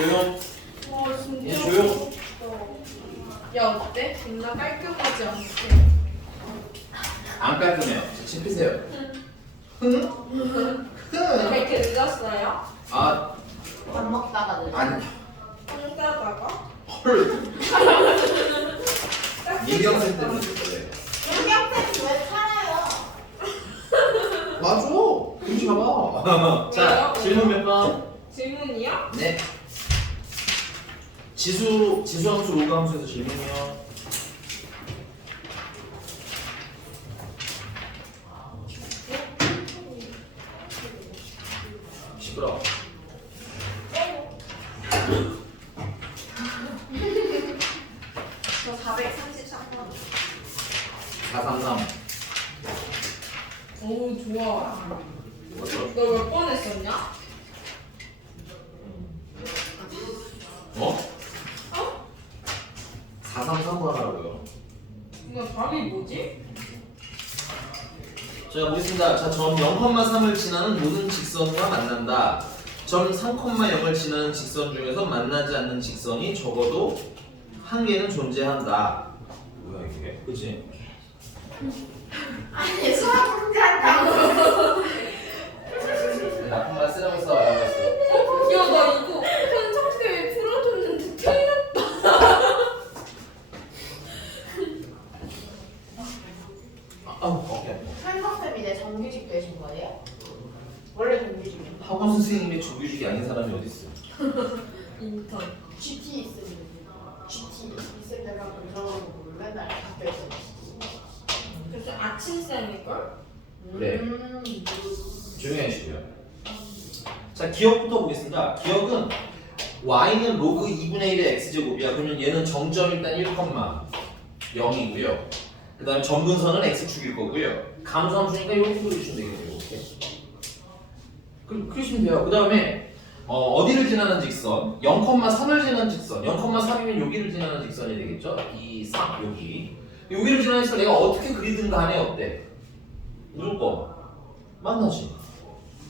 조용. 와 진짜. 얘 조용. 야 어때? 존나 깔끔하지 않게. 안 깔끔해요. 침 피세요. 왜 이렇게 늦었어요? 아, 밥 먹다가 늦어. 아니. 혼자다가? 헐. 이병생 때문에 그래. 윤경쌤이 왜 팔아요? 맞아. 금시 가봐. 자, 왜요? 질문 몇 번? 질문이요? 네. 지수함수 로그함수에서 질문이요. 시끄러워. 저 433번. 433. 오 좋아. 맞죠? 너 몇 번 했었냐? 어? 433번 하라고요. 이거 답이 뭐지? 자, 보겠습니다. 자, 점 0,3을 지나는 모든 직선과 만난다. 점 3,0을 지나는 직선 중에서 만나지 않는 직선이 적어도 한 개는 존재한다. 뭐야 이게? 그치? 아니 수학 문제 한다고. 나쁜 말 쓰라고 했어, 라고 했어. 야나 이거 한정대 풀어줬는데 틀렸다. 오케이. 설명쌤이 내 정규직 되신 거예요? 원래 정규직이에요. 학원 선생님의 정규직이 아닌 사람이 어디 있어? 인턴. GT 있으면 GT 있을 때가 그러고 맨날 학교에서. 그래서 아침 쌤일걸? 그래. 조용히 해주시고요. 자, 기억부터 보겠습니다. 기억은 y는 로그 2분의 1의 x제곱이야. 그러면 얘는 정점 일단 1,0이고요. 그 다음에 점근선은 x축일 거고요. 감소함수니까 이렇게 그리시면 되겠네요. 이렇게. 그러시면 돼요. 그 다음에 어디를 지나는 직선? 0,3을 지나는 직선. 0,3이면 여기를 지나는 직선이 되겠죠? 2, 3, 여기. 여기를 지나는 직선 내가 어떻게 그리든 간에 어때? 무조건 만나지.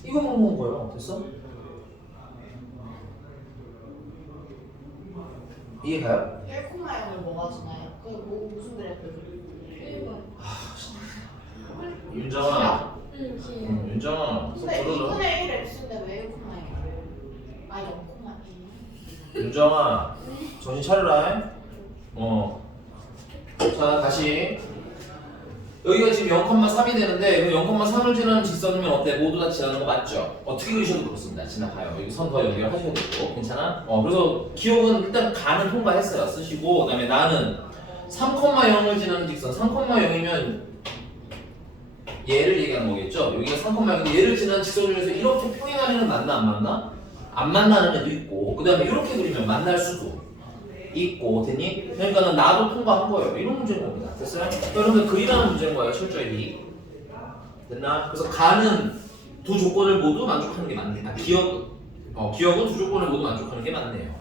이거 물어보는 거예요. 됐어? 이해가요? 1,0을 뭐가 지나요? 그 뭐 무슨 그래프? 1번. 윤정아. 응, 기 윤정아. 속 근데 들어줘. 2분의 1 x인데 왜 1,0이에요? 아니 0,2. 윤정아. 정신 차려라. 자, 다시. 여기가 지금 0,3이 되는데 0,3을 지나는 직선이면 어때? 모두 다 지나는 거 맞죠? 어떻게 그리셔도 그렇습니다. 지나가요. 여기 선 더 연결하셔야 되고 괜찮아? 그래서 기억은 일단 가는 통과했어요. 쓰시고 그다음에 나는 3,0을 지나는 직선 3,0이면 얘를 얘기하는 거겠죠? 여기가 3,0인데 얘를 지나는 직선 중에서 이렇게 평행한 애는 만나 안 만나? 안 만나는 애도 있고 그 다음에 이렇게 그리면 만날 수도 있고 됐니? 그러니까 나도 통과한 거예요. 이런 문제인 겁니다. 됐어요? 여러분들 그리라는 문제인 거예요. 철저히. 됐나? 그래서 가는 두 조건을 모두 만족하는 게 맞네. 기억은 두 조건을 모두 만족하는 게 맞네요.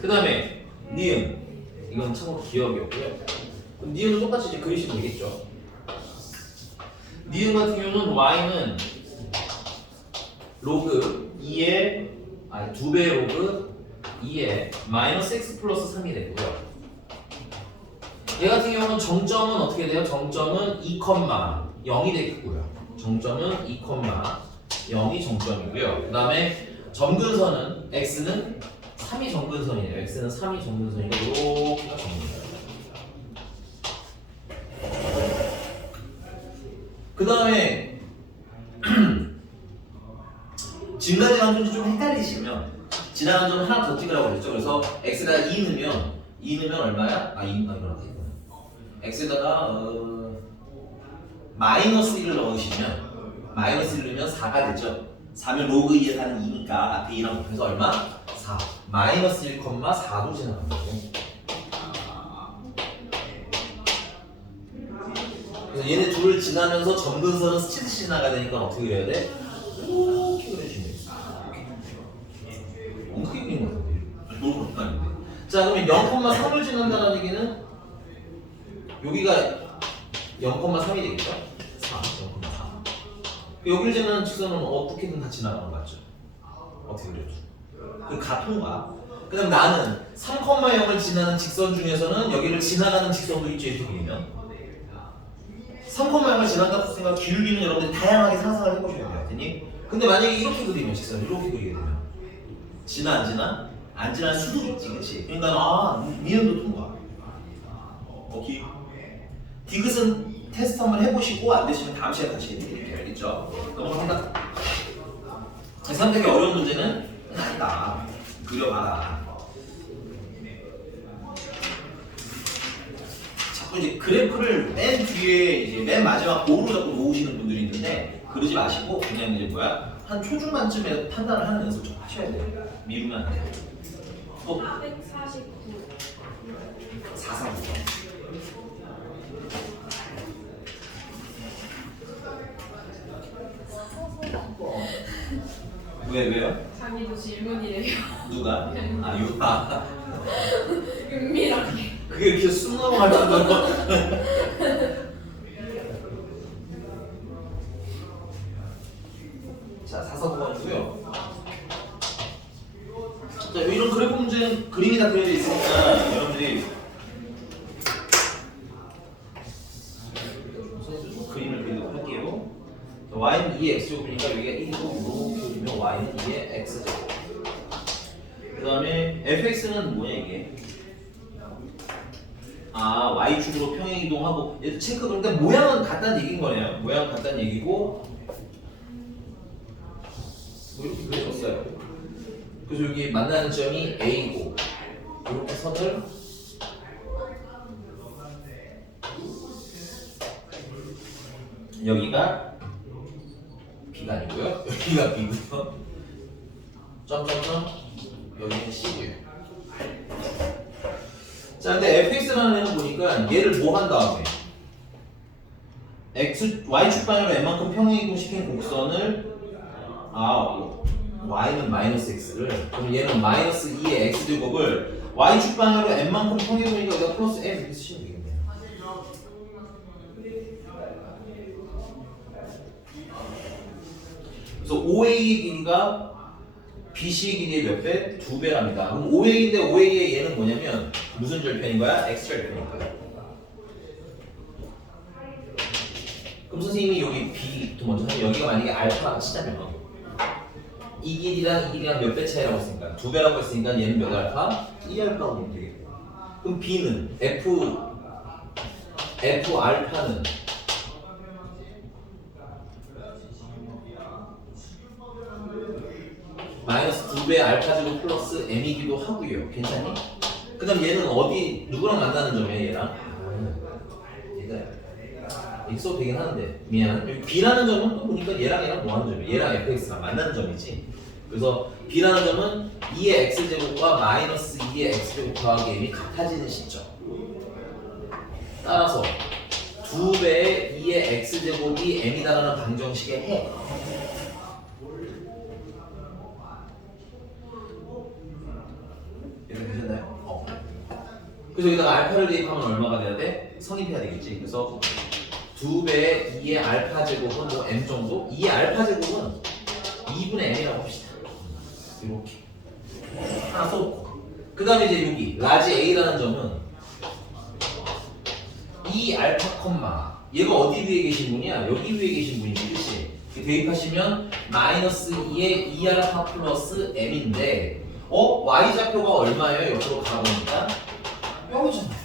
그 다음에 니은. 이건 참고로 기억이었고요. 니은은 똑같이 이제 그리시면 되겠죠. 니은 같은 경우는 y는 로그 2의 2배 로그 2의 마이너스 x 플러스 3이 되고요. 얘 같은 경우는 정점은 어떻게 돼요? 정점은 2,0이 되겠고요. 정점은 2,0이 정점이고요. 그 다음에 점근선은 x는 3이 정근선이에요. x는 3이 정근선이고 이렇게가 정근선. 그 다음에 지금까지 한 점이 좀 헷갈리시면 지나간 점 하나 더 찍으라고 그랬죠. 그래서 x에다가 2 넣으면 얼마야? 2 이거라고 했구나. x에다가 마이너스 1을 넣으시면 마이너스 1 넣으면 4가 되죠. 4면 로그 2에 가는 2니까 앞에 2랑 곱해서 얼마? 4. 마이너스 1,4도 지나간 거고. 그래서 얘네 둘을 지나면서 점근선은 스치듯이 지나가야 되니까 어떻게 그려야 돼? 이렇게 그려주시면 돼요. 어떻게 그리는 거야? 너무 못하는데. 자, 그러면 0,3을 지난다는 얘기는 여기가 0,3이 되겠죠? 4, 0,4. 여기를 지나는 직선은 어떻게든 다 지나가는 거 맞죠? 어떻게 그려줘? 그 가통과 그다음 나는 3,0을 지나는 직선 중에서는 여기를 지나가는 직선도 있죠. 이렇게 그리면 3,0을 지나간다고 생각 기울기는 여러분들이 다양하게 상상을 해보셔야 돼요. 됐니? 근데 만약에 이렇게 그리면 직선을 이렇게 그리게 되면 지나 안 지나? 안 지나는 수도 있지, 그렇지? 그러니까 니은도 통과. 오케이. 디귿은 테스트 한번 해보시고 안 되시면 다음 시간에 다시 해드릴게요. 알겠죠? 넘어갑니다. 상당히 어려운 문제는 아니다. 그려봐라. 자꾸 이제 그래프를 맨 뒤에 이제 맨 마지막 고로 잡고 놓으시는 분들이 있는데 그러지 마시고 그냥 이제 한 초중반쯤에 판단을 하는 연습 좀 하셔야 돼요. 미루면 안 돼요. 449. 449. 왜요? 자기도 질문이래요. 누가? 유아. 은밀하게. 그게 이렇게 쑥 넘어갈 정도로. 자, 449번이고요. 자, 이런 그래프 문제는 그림이 다 그려져 있으니까 여러분들이 그림을 그리도록 할게요. y는 2의 x제곱이니까 여기가 1이고 이렇게 그리면 y는 2의 x제곱. 그 다음에 fx는 뭐냐 이게? y축으로 평행 이동하고 얘도 체크. 그러니까 모양은 같다는 얘기인 거네요. 모양은 같다는 얘기고 이렇게 그려줬어요. 그래서 여기 만나는 점이 A고 이렇게 선을 여기가 B가 아니고요. 여기가 B고요. 점점점 여기는 C고요. 자, 근데 fx라는 애는 보니까 얘를 뭐 한 다음에 y축 방향으로 n만큼 평행 이동시킨 곡선을 y는 마이너스 x를 그럼 얘는 마이너스 2의 x제곱을 y축 방향으로 n만큼 평행 이동이니까 여기다 플러스 m 이렇게 쓰시면 되겠네요. 그래서 OA의 길이가 BC의 길이의 몇 배? 2배랍니다. 그럼 OA인데 OA의 얘는 뭐냐면 무슨 절편인 거야? X절편인 거야. 그럼 선생님이 여기 B부터 먼저 하면 여기가 만약에 알파라고 치자면 이 길이랑 이 길이랑 몇 배 차이라고 했으니까 2배라고 했으니까 얘는 몇 알파? 2알파라고 보면 되겠고. 그럼 B는 F 알파는 마이너스 2배 알파제곱 플러스 m이기도 하고요. 괜찮니? 그 다음 얘는 어디 누구랑 만나는 점이야 얘랑? 얘가 이렇게 써도 되긴 하는데 미안. 여기 B라는 점은 또 보니까 얘랑 뭐 하는 점이야? 얘랑 fx랑 만나는 점이지. 그래서 B라는 점은 2의 x제곱과 마이너스 2의 x제곱 더하기 m이 같아지는 시점. 따라서 2배의 2의 x제곱이 m이다라는 방정식에 해. 이렇게 되셨나요? 그래서 여기다가 알파를 대입하면 얼마가 돼야 돼? 성립해야 되겠지. 그래서 2배의 2의 알파 제곱은 뭐 m 정도? 2의 알파 제곱은 2분의 m이라고 합시다. 이렇게 하나 써놓고 그 다음에 이제 여기 라지 a라는 점은 2 알파 컴마 얘가 어디 위에 계신 분이야? 여기 위에 계신 분이지, 그치? 대입하시면 마이너스 2의 2 알파 플러스 m인데 y좌표가 얼마예요? 옆으로 가보니까 0이잖아요.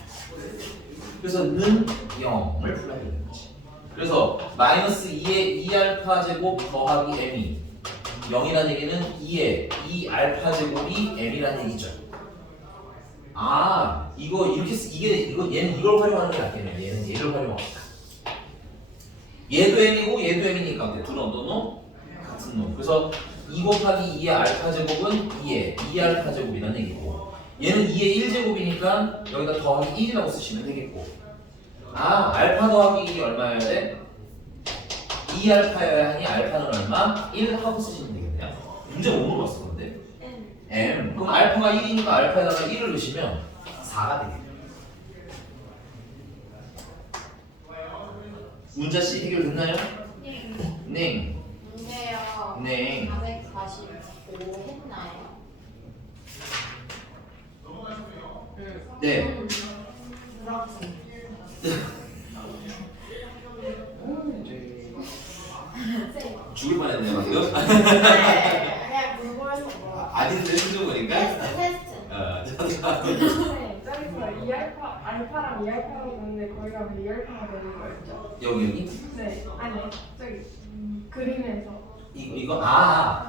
그래서 는 0을 풀어야 되는 거지. 그래서 마이너스 2의 2알파 제곱 더하기 m이 0이라는 얘기는 2의 2알파 제곱이 m이라는 얘기죠. 이거 이렇게 얘는 이걸 활용하는 게 낫겠네. 얘는 얘를 활용합니다. 얘도 m이고 얘도 m이니까 둘은 어떤 놈? 같은 놈. 그래서 2 곱하기 2의 알파 제곱은 2의 2알파 제곱이라는 얘기고 얘는 2의 1제곱이니까 여기다 더하기 1이라고 쓰시면 되겠고 알파 더하기 1이 얼마여야 돼? 2알파여야 하니 알파는 얼마? 1 하고 쓰시면 되겠네요. 문제 못 물어봤어 근데 m 그럼 알파가 1이니까 알파에다가 1을 넣으시면 4가 되겠네요. 문자씨 해결됐나요? 네. 문제요. 네. 445 했나요? 네. 불확진. 죽을 뻔했네요 방금. 네, 그냥 궁금해서 뭐. 아닌데 수준 보니까. 테스트. 네, 저기서 2알파, 알파랑 2알파라고 하는데 거기가 왜 2알파가 되는 거였죠? 여기 네, 아니 저기 그림에서 이거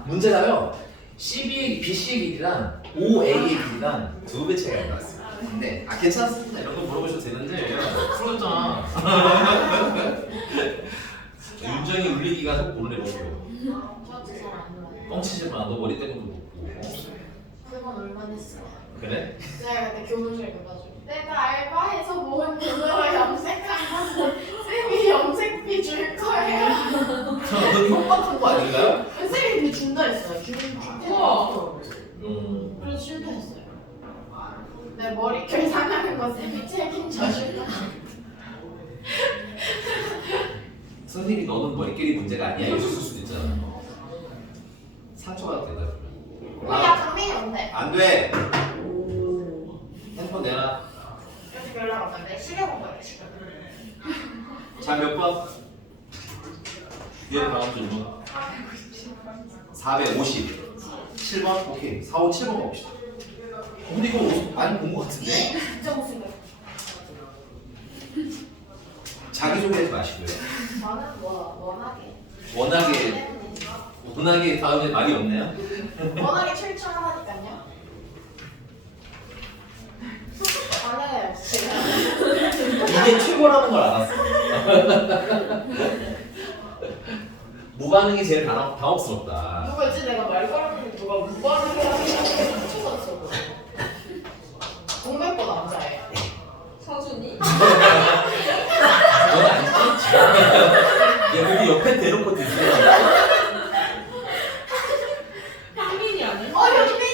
문제가요. CB의 BC의 길이랑 OA의 길이랑 2배 차이가 나왔어요. 근데 괜찮습니다. 이런 거 물어보셔도 되는데 풀었잖아. 윤정이 울리기가 속 모르네 먹고요. 저도 잘안 놀아요. 뻥치지 마. 너 머리 때문에 먹고. 그건 얼마 됐어요? 그래? 제가 그때 교무실 가가지고 내가 알바해서 모은 돈으로 염색한 건데 쌤이 염색비 줄 거예요. 너 협박한 거 아닌가요? 쌤이 근데 준다 했어요. 우와. 그래서 실패했어요. 내 머릿결 상하는 거 쌤이 책임져 줄 거야. 선생님이 너는 머리끼리 문제가 아니야. 이랬을 수도 있잖아. 상처가 된다. 야 강민이 온대. 안 돼. 핸드폰 내놔. 이렇게 연락 왔는데 시계 본 거예요 지금. 자, 몇 번? 위에 다음 질문. 450. 7번? 오케이. 4, 5, 7번 봅시다. 근데 이거 많이 본 것 같은데? 진짜 못생겼어. 자기소개하지 마시고요. 저는 뭐 워낙에 다음에 말이 없네요. 워낙에 출중하다니까요. 만약에 제가 이게 최고라는 걸 알았어. 무반응이 제일 당혹스럽다. 누구였지? 내가 말 걸었는데 누가 무반응을 하길래 미쳐졌어. 동백꽃 남자예요. 서준이? 넌 아니지? 야, 근데 옆에 대놓고 드세요. 현민이 아니야? 현민이.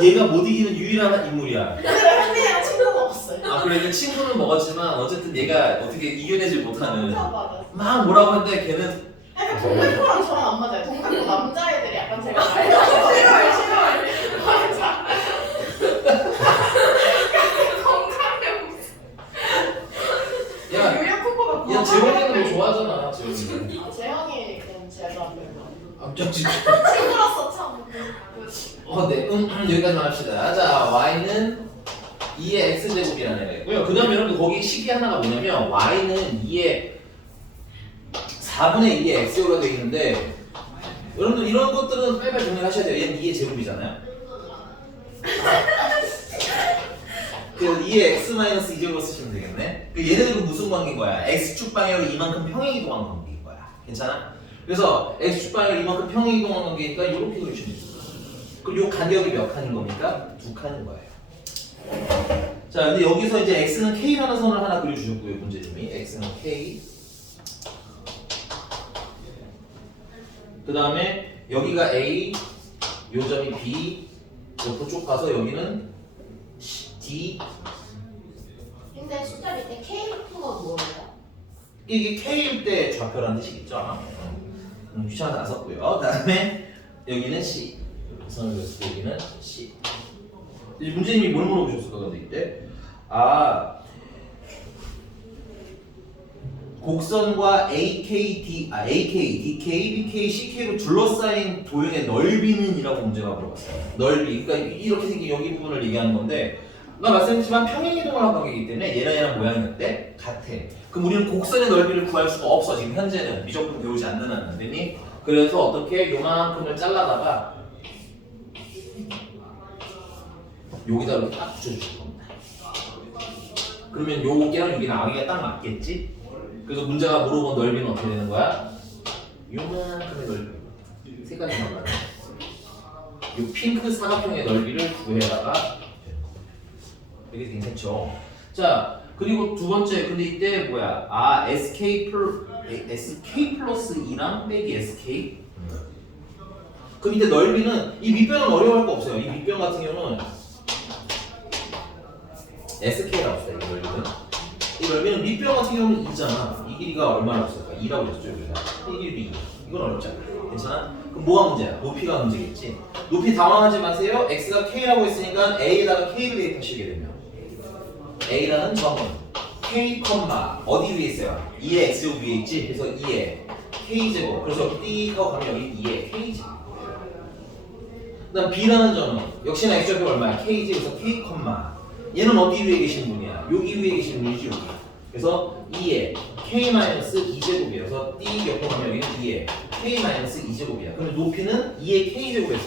얘가 못 이기는 유일한 인물이야. 근데 현민이랑 친구 먹었어요. 그래, 그 친구는 먹었지만 어쨌든 얘가 어떻게 이겨내질 못하는. 맞아. 막 뭐라고 했는데 걔는 약간 동백꽃랑 저랑 안 맞아요. 동백꽃 남자애들이 약간 제가 싫어해. 맞아. 건강해. 야, 요약 후보가 야 재원이는 너 좋아하잖아. 재원이는. 재영이 그냥 제가 앞쪽 집. 친구로서 참. 네. 여기까지만 합시다. 자, y는 2의 x제곱이라는 애가 있고요. 그 다음에 여러분 거기 식이 하나가 뭐냐면 y는 2의 4분의 2의 x제곱이 되어 있는데 여러분들 이런 것들은 빨리빨리 정리를 하셔야 돼요. 얘는 2의 제곱이잖아요. 그래서 2의 x-2제곱으로 쓰시면 되겠네. 얘네들은 무슨 관계인 거야? x축 방향으로 이만큼 평행이동한 관계인 거야. 괜찮아? 그래서 x축 방향으로 이만큼 평행이동한 관계니까 이렇게 그리시면 돼요. 그리고 요 간격이 몇 칸인 겁니까? 2칸인 거예요. 자, 근데 여기서 이제 x는 k라는 선을 하나 그려주셨고요. 문제점이 x는 k. 그 다음에 여기가 a, 요 점이 b, 옆으로 쭉 가서 여기는 d. 근데 숫자 밑에 K가 뭐예요? 이게 k일 때 좌표라는 뜻이겠죠. 귀찮아서 안 썼고요. 그 다음에 여기는 c. 선을 그렸을 때 여기는 c. 이 문제님이 뭘 물어보셨을까 근데 이때? 곡선과 AK, DK, BK, CK로 둘러싸인 도형의 넓이는 이라고 문제가 물어봤어요. 넓이. 그러니까 이렇게 생긴 여기 부분을 얘기하는 건데 나 말씀드렸지만 평행이동을 한 관계이기 때문에 얘랑 모양이 어때? 같아. 그럼 우리는 곡선의 넓이를 구할 수가 없어. 지금 현재는 미적분 배우지 않는 한은. 됐니? 그래서 어떻게 요만큼을 잘라다가 여기다 이렇게 딱 붙여주실 겁니다. 그러면 요게랑 여기는 아기가 딱 맞겠지? 그래서 문제가 물어본 넓이는 어떻게 되는 거야? 요만큼의 넓이. 색깔이 나와요. 요 핑크 사각형의 넓이를 구해다가 이게 괜찮죠? 자, 그리고 두 번째, 근데 이때 뭐야? SK 플러스 2랑 빼기 SK. 그럼 이때 넓이는 이 밑변은 어려워할 거 없어요. 이 밑변 같은 경우는 SK라고 써요. 이 넓이는. 이 넓이는 밑변 같은 경우는 2잖아. 이 길이가 얼마나 없을까? 2라고 했죠, 우리가. 이 길이도 2. 이건 어렵지 않아. 괜찮아? 그럼 뭐가 문제야? 높이가 문제겠지. 높이 당황하지 마세요. x가 k라고 했으니까 a에다가 k를 대입하시게 되면 a라는 점은 k, 어디 위에 있어요? 2의 x제곱 위에 있지? 그래서 2의 k제곱. 그래서 D가 가면 여기 2의 k제곱. 그 다음 b라는 점은 역시나 x제곱이 얼마야? k제곱. 그래서 k, 얘는 어디 위에 계신 분이야? 여기 위에 계신 분이지 여기. 그래서 2의 k-2제곱이에요. 그래서 D 옆에 가면 여기는 2의 k-2제곱이야. 그럼 높이는 2의 k제곱에서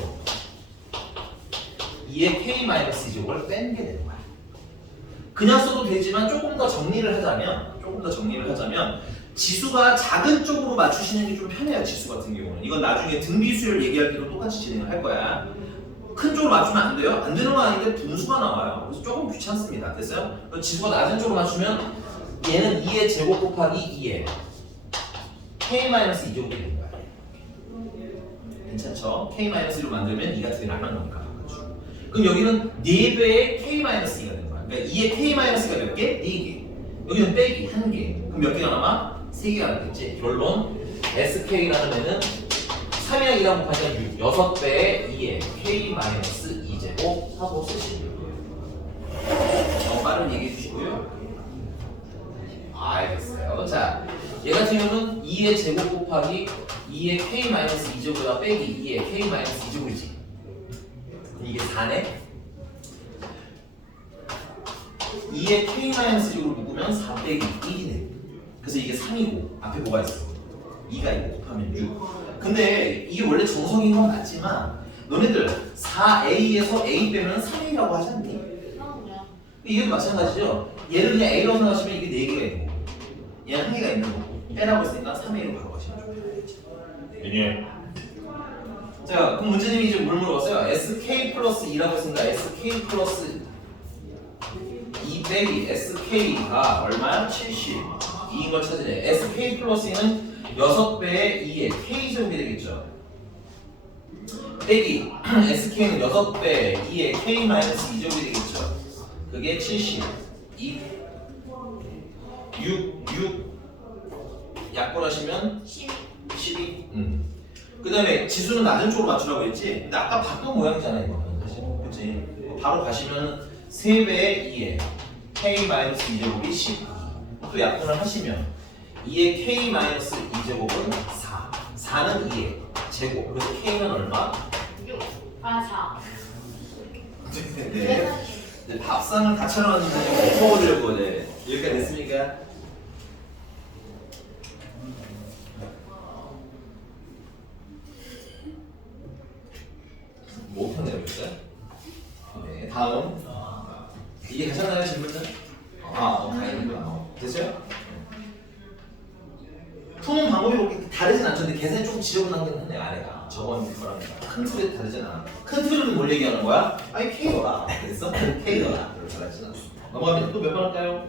2의 k-2제곱을 빼는 게 되는 거야. 그냥 써도 되지만 조금 더 정리를 하자면 지수가 작은 쪽으로 맞추시는 게 좀 편해요. 지수 같은 경우는. 이건 나중에 등비수열 얘기할 때도 똑같이 진행을 할 거야. 큰 쪽으로 맞추면 안 돼요? 안 되는 건 아닌데 분수가 나와요. 그래서 조금 귀찮습니다. 됐어요? 지수가 낮은 쪽으로 맞추면 얘는 2의 제곱 곱하기 2의 k-2제곱이 되는 거야. 괜찮죠? k-1로 만들면 2가 되게 남는 거니까. 그럼 여기는 4배의 k-2가 되는 거야. 그러니까 2의 k-가 몇 개? 4개. 여기는 빼기 1개. 그럼 몇 개가 남아? 3개가 남겠지. 결론 sk라는 애는 3이랑 2랑 곱하니까 6. 6배의 2의 k-2제곱 하고 쓰시면 돼요. 너무 빠른 얘기해 주시고요. 알겠어요. 자, 얘 같은 경우는 2의 제곱 곱하기 2의 k-2제곱에다 빼기 2의 k-2제곱이지. 이게 4네? 2의 k-제곱을 묶으면 4 빼기 1이네. 그래서 이게 3이고 앞에 뭐가 있어? 2가 있고 곱하면 6. 근데 이게 원래 정성인 건 맞지만 너네들 4a에서 a 빼면 3a라고 하지 않니? 이게도 마찬가지죠. 얘를 그냥 a라고 생각하시면 이게 4개가 있는 거고 얘는 1개가 있는 거고 빼라고 했으니까 3a로 바로 가시면 좋겠죠. 예. 자, 그럼 문제님이 이제 뭘 물어봤어요? sk 플러스 2라고 했으니까 sk 플러스 2 빼기 sk가 얼마야? 72인 걸 찾으래. sk 플러스 2는 6배의 2의 k제곱이 되겠죠. 빼기 sk는 6배의 2의 k-2제곱이 되겠죠. 그게 70, 6 약분하시면 12. 그 다음에 지수는 낮은 쪽으로 맞추라고 했지? 근데 아까 바꾼 모양이잖아 이거. 그치? 바로 가시면 3배의 2의 k-2제곱이 12. 또 약분을 하시면 2의 k-2제곱은 4. 4는 2의 제곱. 그래서 k는 얼마? 6. 아, 4. 네. 네, 밥상을 같이 하러 왔는데 좀 먹어보려고. 네. 여기까지 됐습니까? 뭐 내려볼까요? 네, 다음. 이게 괜찮나요, 질문은? 다행이구나. 됐어요? 푸는 방법이 그렇게 다르진 않죠. 근데 계산이 조금 지저분하긴 하네, 아래가. 저번 거랑 큰 틀이 다르진 않아. 큰 틀은 뭘 얘기하는 거야? 아니, K더라. 됐어? K더라. 그걸 잘하진 않아. 넘어가면 또 몇 번 할까요?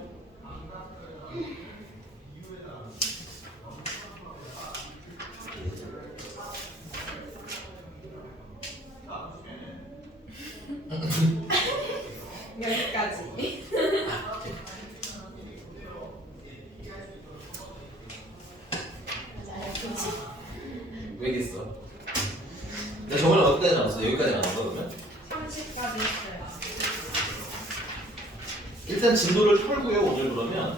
여기까지. 왜겠어? 나 저번에 어디까지 나왔어? 여기까지 나왔어 그러면? 30까지 했어요. 일단 진도를 털고요. 오늘 그러면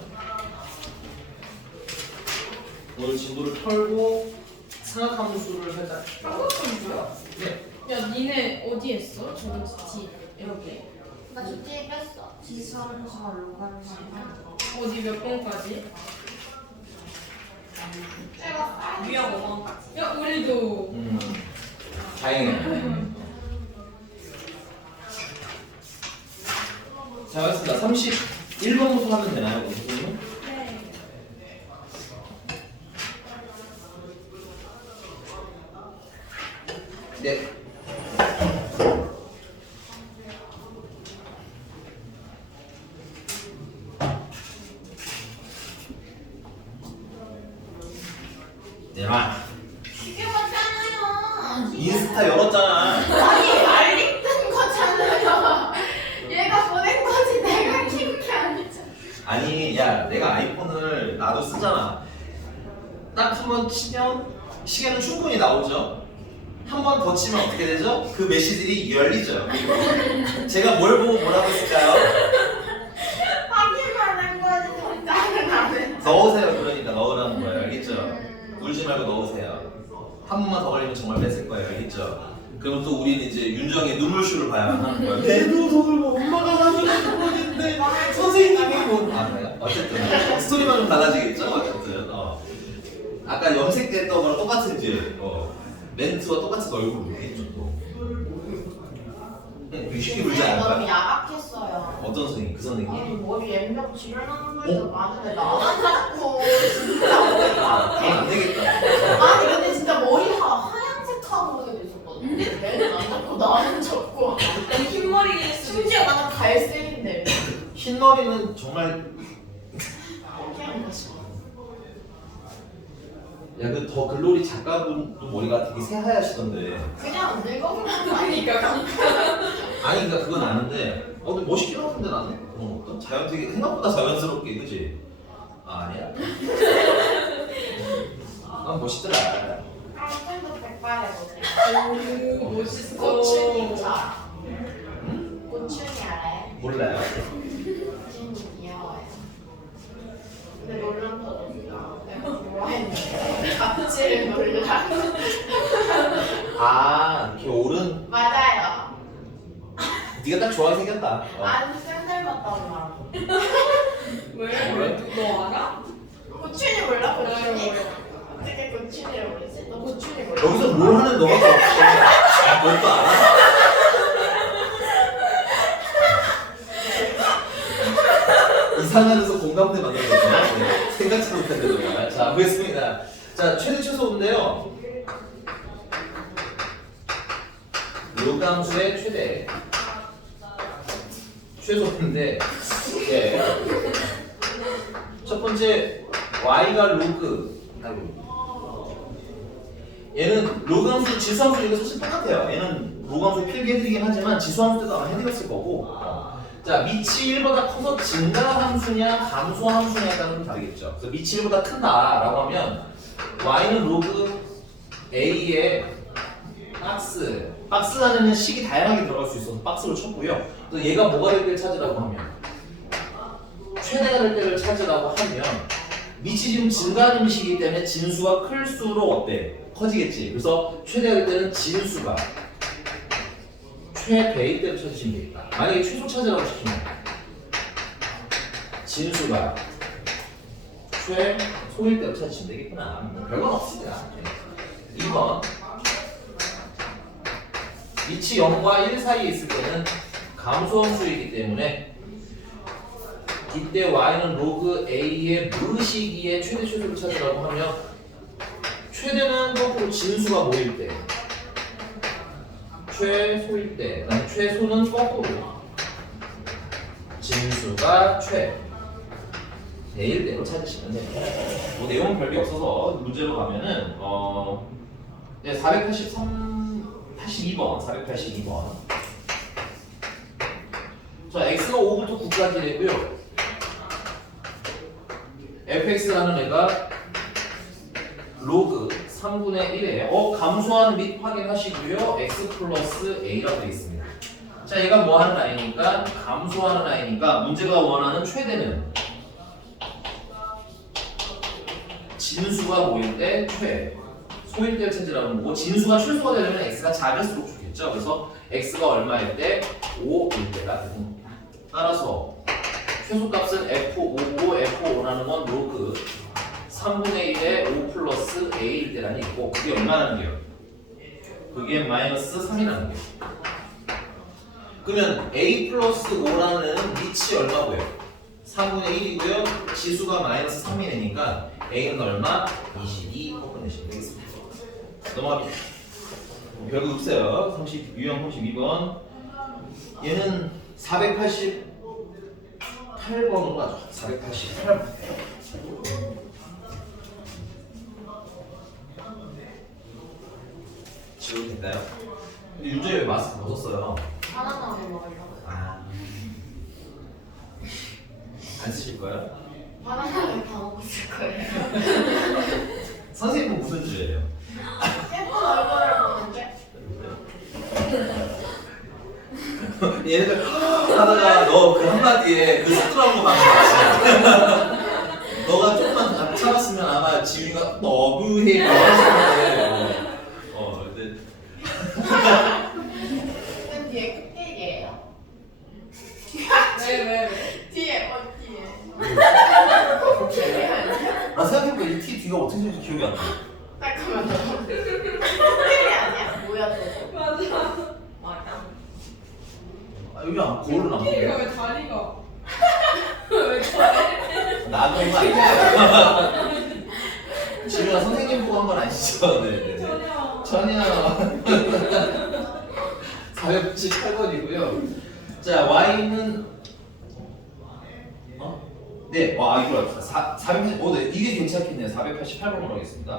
오늘 진도를 털고 상악함수를 살짝. 한국분이요? 네. 야, 니네 어디 했어? 저거 지 이렇게. 나 주제 뺐어. 지수함수 로감수. 어디 몇 번까지? 제가 위험 5번까지. 야, 우리도. 다행이네. 자, 알겠습니다. 31번부터 하면 되나요, 선생님? 네. 네. 내마 이게 맞잖아요. 인스타 열었잖아. 아니 알림 뜬 거잖아요. 얘가 보낸 거지 내가 키운 게 아니잖아. 아니, 야, 내가 아이폰을 나도 쓰잖아. 딱 한 번 치면 시계는 충분히 나오죠. 한 번 더 치면 어떻게 되죠? 그 메시들이 열리죠. 제가 뭘 보고 뭐라고 했을까요? 확인하는 거지 답장은 안 해. 넣으세요. 그러니까 넣으라는 거예요. 알겠죠? 울지 말고 넣으세요. 한 번만 더 걸리면 정말 뺏을 거예요. 알겠죠? 그럼 또 우리는 이제 윤정의 눈물쇼를 봐야 하는 거예요. 내도 돌고 엄마가 나는 모르겠는데 선생님이 뭐 그래요? 어쨌든 스토리만 좀 달라지겠죠? 어쨌든 아까 염색됐던 거랑 똑같은 이제 멘트와 똑같은 얼굴로 했죠 또. 쉽게 울지 너무 않을까요? 야박했어요. 어떤 선생님? 그 선생님? 아니 머리 엠병 지랄하는 애도 많은데 나만 자꾸 진짜 머리가 그건 안 되겠다. 아니 근데 진짜 머리가 하얀색 하고 그런 애도 있었거든. 근데 걔는 안 자꾸 나는 자꾸 흰머리 심지어 나는 갈색인데 흰머리는 정말 그냥 거지. 야 그 더 글로리 작가분도 머리가 되게 새하얗시던데. 그냥 늙어서 그런 거 아니니까 아니 그러니까 그건 아는데 근데 멋있긴 하던데 나는 그런 것도 자연 되게 생각보다 자연스럽게 그지? 아니야? 난 멋있더라. 좀 백발해 오 멋있어. 고추님처럼 고추니 알아요? 몰라요. 고추니 귀여워요. 근데 놀란 거 내가 좋아했는데 갑질을 놀라. 아 이렇게 오른 맞아요. 네가 딱 좋아하게 생겼다. 안 쌤닮았다고 말하고. 왜? 너 알아? 고추니 몰라 고추니? 몰라. 어떻게 고추니를 모르지? 너 고추니 몰라? 여기서 뭘 하는 너가 더 없어. 그것도 알아? 이상한 데서 공감대 만드는 거죠. 네. 생각지도 못한 데서. 자, 보겠습니다. 자, 최대 최소인데요. 요감수의 최대. 최소인데, 네. 첫 번째, y가 로그. 얘는 로그함수, 지수함수 이거 사실 똑같아요. 얘는 로그함수 필기해드리긴 하지만 지수함수 때도 아마 해드렸을 거고. 자, 밑이 1보다 커서 증가함수냐 감소함수냐에 따라 좀 다르겠죠. 그래서 밑이 1보다 크다라고 하면 y는 로그 a의 박스 안에는 식이 다양하게 들어갈 수 있어서 박스로 쳤고요. 또 얘가 뭐가 될 때를 찾으라고 하면 최대가 될 때를 찾으라고 하면 밑이 지금 증가하는 식이기 때문에 진수가 클수록 어때? 커지겠지. 그래서 최대가 될 때는 진수가 최대일 때를 찾으시면 되겠다. 만약에 최소 찾으라고 시키면 진수가 최소일 때로 찾으시면 되겠구나. 별건 없습니다. 2번 밑이 0과 1 사이에 있을 때는 감소함수이기 때문에 이때 y는 로그 a의 무시기의 최대 최소를 찾으라고 하면 최대는 거꾸로 진수가 뭐일 때 최소일 때 그다음에 최소는 거꾸로 진수가 최대일 때로 찾으시면 됩니다. 뭐 내용은 별게 없어서 문제로 가면은 네, 482번 자 x가 5부터 9까지 되고요. fx라는 애가 로그 3분의 1이에요. 감소하는 및 확인하시고요. x 플러스 a라고 되어 있습니다. 자, 얘가 뭐 하는 아이니까 감소하는 아이니까 문제가 원하는 최대는 진수가 뭐일 때 최, 소일 때를 찾으라는 거고 진수가 최소가 되려면 x가 작을수록 좋겠죠. 그래서 x가 얼마일 때 5일 때가 되는 겁니다. 따라서 최소값은 f5고 f5라는 건 로그 3분의 1에 5 플러스 a일 때라는 게 있고 그게 얼마라는 게요? 그게 마이너스 3이라는 게요. 그러면 a 플러스 5라는 밑이 얼마고요? 3분의 1이고요. 지수가 마이너스 3이 되니까 a는 얼마? 22 꺾어내시면 되겠습니다. 넘어갑니다. 별거 없어요. 유형 32번. 얘는 488번으로 가죠. 488번. 지금 됐나요? 근데 윤정이 왜 마스크 벗었어요? 바나나를 먹으려고요. 안 쓰실 거예요? 바나나를 다 먹고 있을 거예요. 선생님은 무슨 주예요? 얼굴을 보는데 얘네들 하다가 너 그 한마디에 그 스트라우마 받는 거지. 너가 조금만 더 참았으면 아마 지윤이가 너무해 했을 근데 그 뒤에 끝얘기예요. 왜? 뒤에 뒤에 아니야? 나 생각해보니까 이 티 뒤가 어떻게 생겼는지 기억이 안 나. 잠깐만요. 끝이 아니야? 뭐야 저거? 맞아. 아, 여기 안 거울은 안 코끼리가 보여. 왜 다리가 왜 저래? 나도 거 아니지. 지윤아 선생님 보고 한 건 아니죠? 네네네. 전혀. 498번이고요. 자, y는 네, 이거 480. 네, 이게 괜찮겠네요. 488번으로 하겠습니다.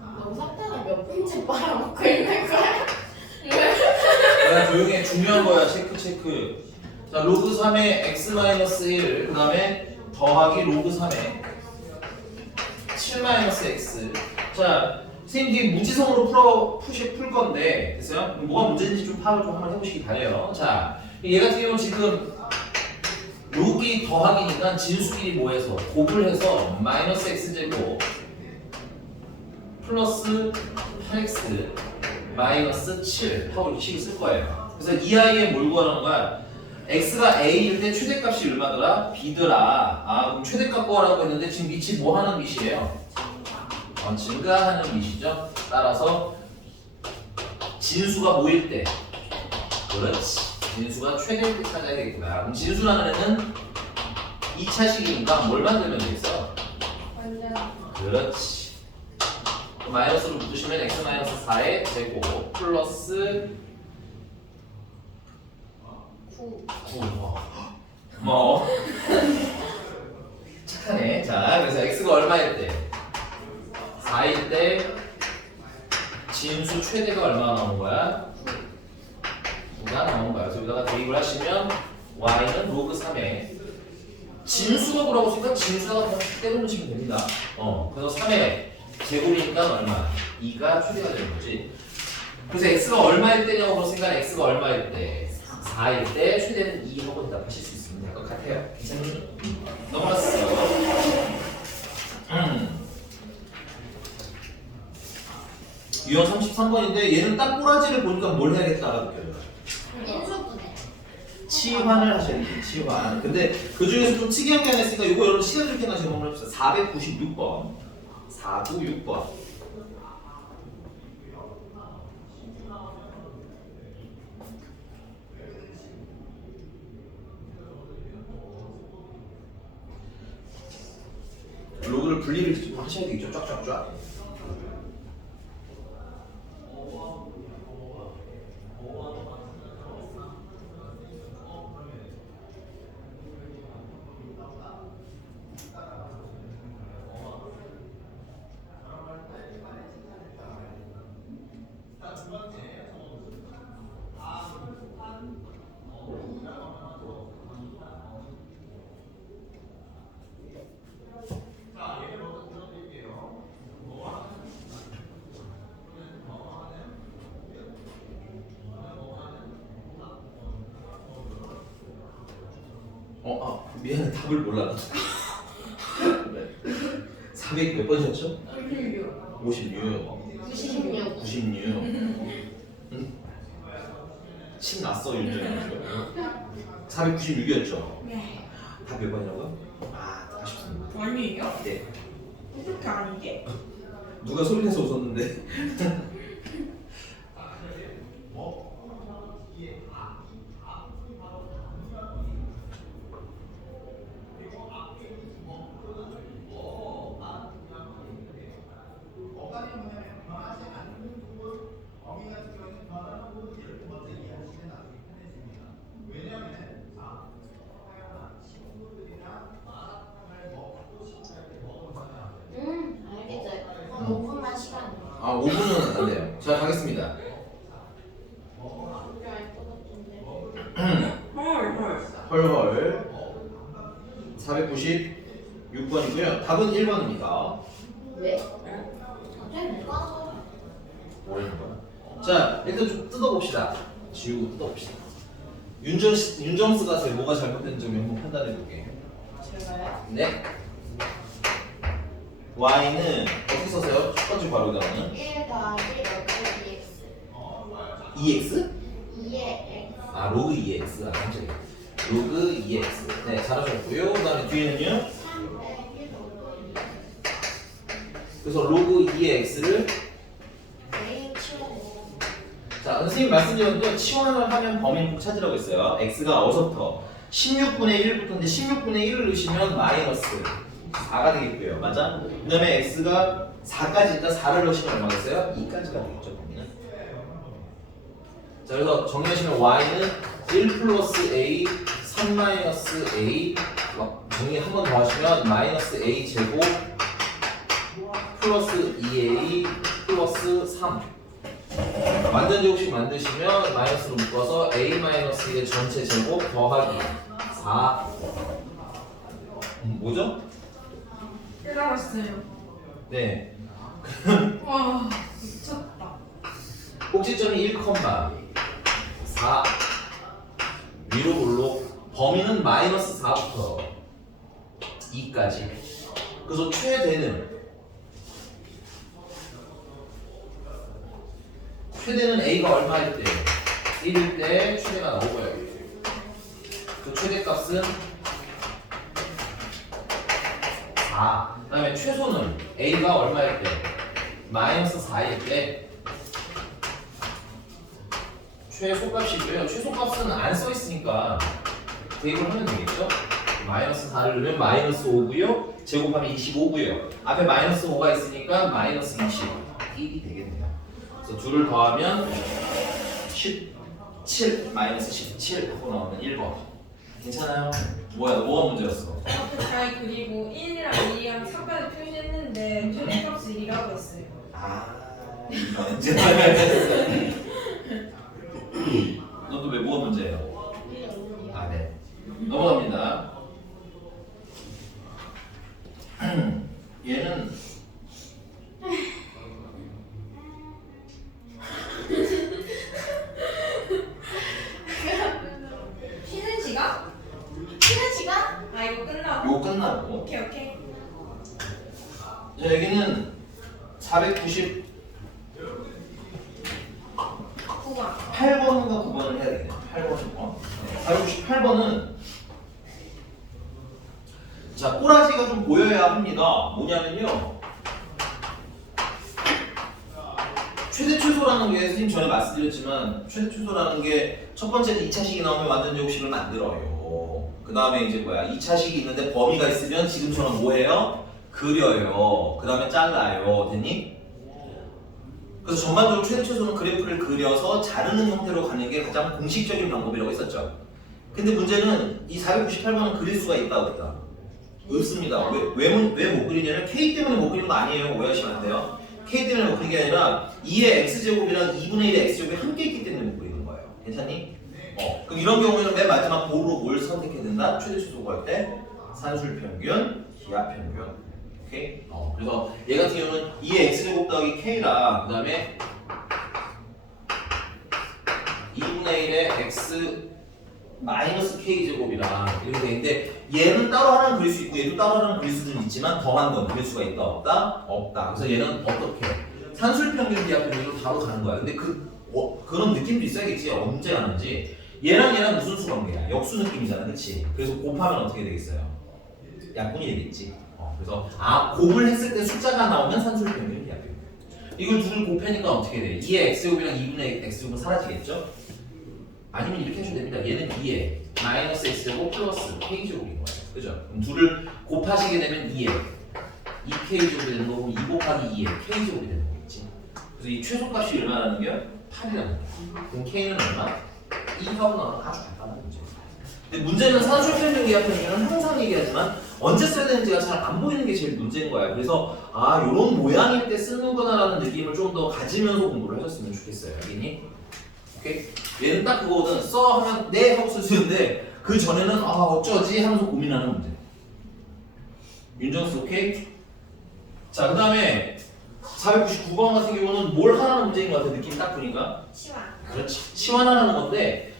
너 사탕을 몇 분째 빨아먹고 있는 거야? 내가 조용히 중요한 거야. 체크. 자, 로그 3의 x-1, 그 다음에 더하기 로그 3의 7-x. 자, 선생님 이게 무지성으로 풀 건데, 됐어요? 뭐가 문제인지 좀 파악을 좀 한번 해보시기 바래요. 자, 얘 같은 경우는 지금 로그이 더하기니까 진수끼리 뭐해서 곱을 해서 마이너스 x제곱 플러스 8x 마이너스 7 하고 이렇게 식을 쓸 거예요. 그래서 이 아이에 뭘 구하는 거야? x가 a일 때 최대값이 얼마더라? b더라. 그럼 최대값 구하라고 했는데 지금 밑이 뭐 하는 밑이에요? 증가하는 밑이죠. 따라서 진수가 뭐일 때? 그렇지. 진수가 최대일 때 찾아야 되겠구나. 그럼 진수라는 애는 2차식이니까 뭘 만들면 되겠어? 완전. 그렇지. 마이너스로 붙으시면 x-4의 제곱 플러스 9. 9. 착하네. 자, 그래서 x가 얼마일 때? 4일 때 진수 최대가 얼마나 나오는 거야? 9가 나오는 거야. 그래서 여기다가 대입을 하시면 y는 로그 3의 진수가 뭐라고 쓰니까 진수가 그냥 때려놓으시면 됩니다. 그래서 3의 제곱이니까 얼마? 2가 최대가 되는 거지. 그래서 x가 얼마일 때냐고 물었으니까 x가 얼마일 때? 4일 때 최대는 2 하고 대답하실 수 있으면 될 것 같아요. 괜찮니? 넘어갔어. 유형 33번인데 얘는 딱 꼬라지를 보니까 뭘 해야겠다가 느껴져요. 인수분해. 치환을 하셔야 돼요. 치환. 근데 그 중에서 좀 특이한 게 하나 있으니까 이거 여러분 시간 줄 때나 제목 해봅시다. 496번. 496번. 로그를 분리를 좀 하셔야 되겠죠. 쫙쫙쫙. 미안해, 답을 몰라. 400 몇 번이었죠? 56. 96. 96. 신 났어, 윤정이. 496이었죠? 네. 답 몇 번이라고요? 아쉽습니다. 아니에요? 네. 어떻게 아니지? 누가 소리 내서 웃었는데. 알겠어요. 한 5분만 시간. 5분은 안 돼요. 자, 가겠습니다. 헐헐. 496번이고요. 답은 1번입니다. 왜? 갑자기 뭐가? 뭐라는 거야? 뜯어봅시다. 지우고 뜯어봅시다. 윤정수가 제 뭐가 잘못된지 한번 판단해볼게. 제가요? 네. y는 어떻게 써서요? 첫 번째 바로 나오는 1 더하기 로그 2x 2x? 2의 x 아 로그 2x. 아 깜짝이야. 로그 2x. 네 잘하셨고요. 그 다음에 뒤에는요. 3 빼기 로그 2x 그래서 로그 2x를 a 치워 자 선생님 말씀드렸는데 치환을 하면 범위를 꼭 찾으라고 했어요. x가 어서부터 16분의 1부터인데 16분의 1을 넣으시면 마이너스 4가 되겠고요. 맞아? 그 다음에 x가 4까지 있다 4를 넣으시면 얼마가 있어요? 2까지가 되겠죠. 범위는. 자 그래서 정리하시면 y는 1 플러스 a 3 마이너스 a 막 정리 한 번 더 하시면 마이너스 a 제곱 플러스 2a 플러스 3 완전 제곱식 만드시면 마이너스로 묶어서 a 마이너스 1의 전체 제곱 더하기 4 뭐죠? 깨달았어요. 네 와 미쳤다. 꼭지점이 1, 4 위로 볼록 범위는 마이너스 4부터 2까지 그래서 최대는 a가 얼마일 때? 1일 때 최대가 나오고요. 그 최대값은 4. 그 다음에 최소는 a가 얼마일 때? 마이너스 4일 때 최소값이고요. 최소값은 안 써있으니까 대입을 하면 되겠죠? 마이너스 4를 넣으면 마이너스 5고요. 제곱하면 25고요. 앞에 마이너스 5가 있으니까 마이너스 21이 되겠네요. 그래서 둘을 더하면 17 마이너스 17 하고 나오면 1번. 괜찮아요? 뭐가 문제였어? 앞에 잘 그리고 1이랑 2랑 3까지 표시했는데 최대값이 1이라고 했어요. 이건 이제 너도 왜 뭐가 문제예요? 네. 넘어갑니다. 얘는 쉬는 시간? 쉬는 시간? 아 이거 끝나고? 요 끝나고 오케이. 자 여기는 490 9번. 8번인가 9번을 해야 되겠네요. 8번. 498번은 자 꼬라지가 좀 보여야 합니다. 뭐냐면요. 최대 최소라는 게 선생님 전에 말씀드렸지만 최대 최소라는 게 첫 번째는 2차식이 나오면 완전 제곱식을 만들어요. 그 다음에 이제 2차식이 있는데 범위가 있으면 지금처럼 뭐해요? 그려요. 그 다음에 잘라요. 됐니? 그래서 전반적으로 최대 최소는 그래프를 그려서 자르는 형태로 가는 게 가장 공식적인 방법이라고 했었죠. 근데 문제는 이 498번은 그릴 수가 있다 없다? 없습니다. 왜 못 그리냐면 K 때문에 못 그리는 거 아니에요. 오해하시면 안 돼요. K 때문에 못 그리는 게 아니라 2의 x제곱이랑 2분의 1의 x제곱이 함께 있기 때문에 못 그리는 거예요. 괜찮니? 그럼 이런 경우에는 맨 마지막 보로 뭘 선택해야 된다? 최대 최소 구할 때 산술 평균, 기하 평균. 오케이? 그래서 얘 같은 경우는 2의 x제곱 더하기 k랑 그 다음에 2분의 1의 x 마이너스 k제곱이랑 이렇게 되는데 얘는 따로 하나는 그릴 수 있고 얘도 따로 하나는 그릴 수는 있지만 더한 건 그릴 수가 있다 없다? 없다. 그래서 얘는 어떻게? 산술평균 기하평균으로 바로 가는 거야. 근데 그런 느낌도 있어야겠지. 언제 가는지. 얘랑 무슨 수 관계야? 역수 느낌이잖아. 그치? 그래서 곱하면 어떻게 되겠어요? 약분이 되겠지. 그래서 곱을 했을 때 숫자가 나오면 산술평균 기하평균. 이걸 둘을 곱하니까 어떻게 돼? 2의 x제곱이랑 2분의 x제곱은 사라지겠죠? 아니면 이렇게 해주면 됩니다. 얘는 2에 마이너스 x제곱 플러스 k제곱인 거예요. 그죠? 그럼 둘을 곱하시게 되면 2에 2k제곱이 되는 거고 2 곱하기 2에 k제곱이 되는 거겠지. 그래서 이 최소값이 얼마라는 게 8이라는 거예요. 그럼 k는 얼마? 2하고 나면 아주 간단한 문제예요. 근데 문제는 산술평균 기하평균은 항상 얘기하지만 언제 써야 되는지가 잘 안 보이는 게 제일 문제인 거야. 그래서 요런 모양일 때 쓰는구나라는 느낌을 좀 더 가지면서 공부를 하셨으면 좋겠어요. 알겠니? 오케이? 얘는 딱 그거거든. 써 하면 네 하고 쓸 수 있는데 그 전에는 어쩌지 하면서 고민하는 문제. 윤정수 오케이? 자 그 다음에 499번 같은 경우는 뭘 하라는 문제인 것 같아. 느낌 딱 보니까. 치환. 그렇지. 치환하라는 건데.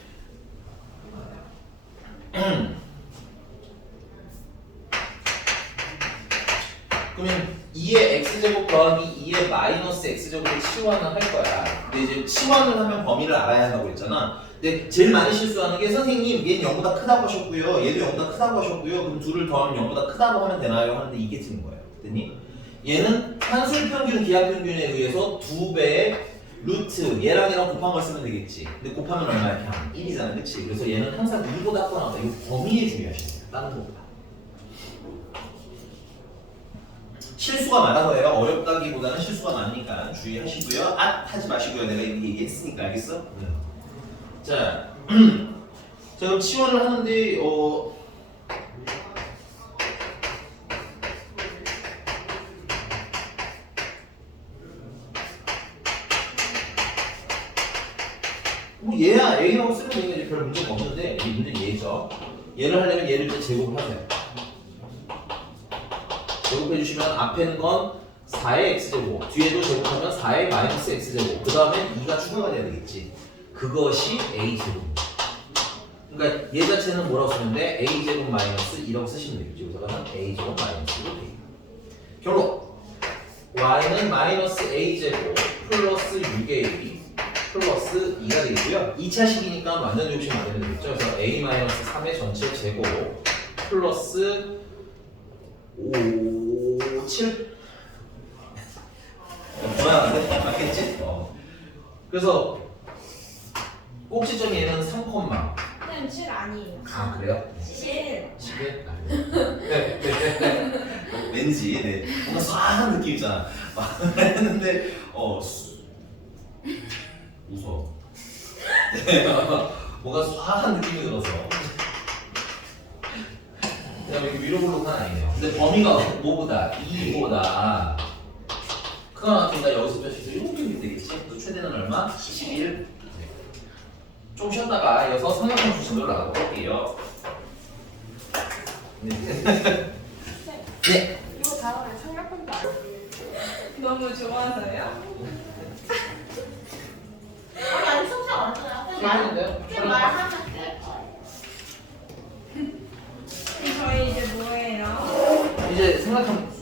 그러면 2의 x제곱 더하기 2의 마이너스 x제곱을 치환을 할 거야. 근데 이제 치환을 하면 범위를 알아야 한다고 했잖아. 근데 제일 많이 실수하는 게 선생님 얘는 0보다 크다고 하셨고요. 얘도 0보다 크다고 하셨고요. 그럼 둘을 더하면 0보다 크다고 하면 되나요? 하는데 이게 틀린 거예요. 됐니? 얘는 한술평균 기하평균에 의해서 2배의 루트 얘랑 곱한 걸 쓰면 되겠지. 근데 곱하면 얼마야? 그냥 1이잖아. 그치? 그래서 얘는 항상 2보다 커 나온다. 이거 범위에 주의하셔야 돼요. 다른 거보다. 실수가 많아서예요. 어렵다기보다는 실수가 많으니까 주의하시고요. 하지 마시고요. 내가 이미 얘기했으니까 알겠어? 자, 자 그럼 치환을 하는데 뭐 얘야 A라고 쓰면 되니까 이제 별 문제가 없는데 이 문제는 얘죠. 얘를 하려면 얘를 이제 제곱을 하세요. 제곱해 주시면 앞에는 건 4의 x제곱, 뒤에도 제곱하면 4의 마이너스 x제곱, 그 다음에 2가 추가가 돼야 되겠지. 그것이 a제곱. 그러니까 얘 자체는 뭐라고 쓰면 돼? a제곱 마이너스 2라고 쓰시면 되겠지. 그래서 그러면 a제곱 마이너스 1로 돼. 결론 y는 마이너스 a제곱 플러스 6a 플러스 2가 되겠고요. 2차식이니까 완전 조심 안 되면 되겠죠. 그래서 a 마이너스 3의 전체 제곱 플러스 5, 7 뭐야? 맞겠지? 그래서 꼭지점이 얘는 3, 선생님 7 아니에요. 아 그래요? 7. 10에? 네. 왠지 네. 뭔가 쏴한 느낌 있잖아. 했는데 웃어. 네. 뭔가 쏴한 느낌이 들어서 그냥 이렇게 위로 보는 건 아니네요. 근데 범위가 뭐보다 2보다 크거나 같은가 여기서부터 시서 이렇게 되겠지? 그 최대는 얼마? 11. 좀 쉬었다가 이어서 삼각형 수식으로 나가볼게요. 네. 이거 다음에 삼각형도 알아요. 너무 좋아서요? 아니 아니 성적 안 써요. 재밌는데요? 그냥 말하면 될 거예요. 저희 이제 뭐예요? 이제 삼각형 수.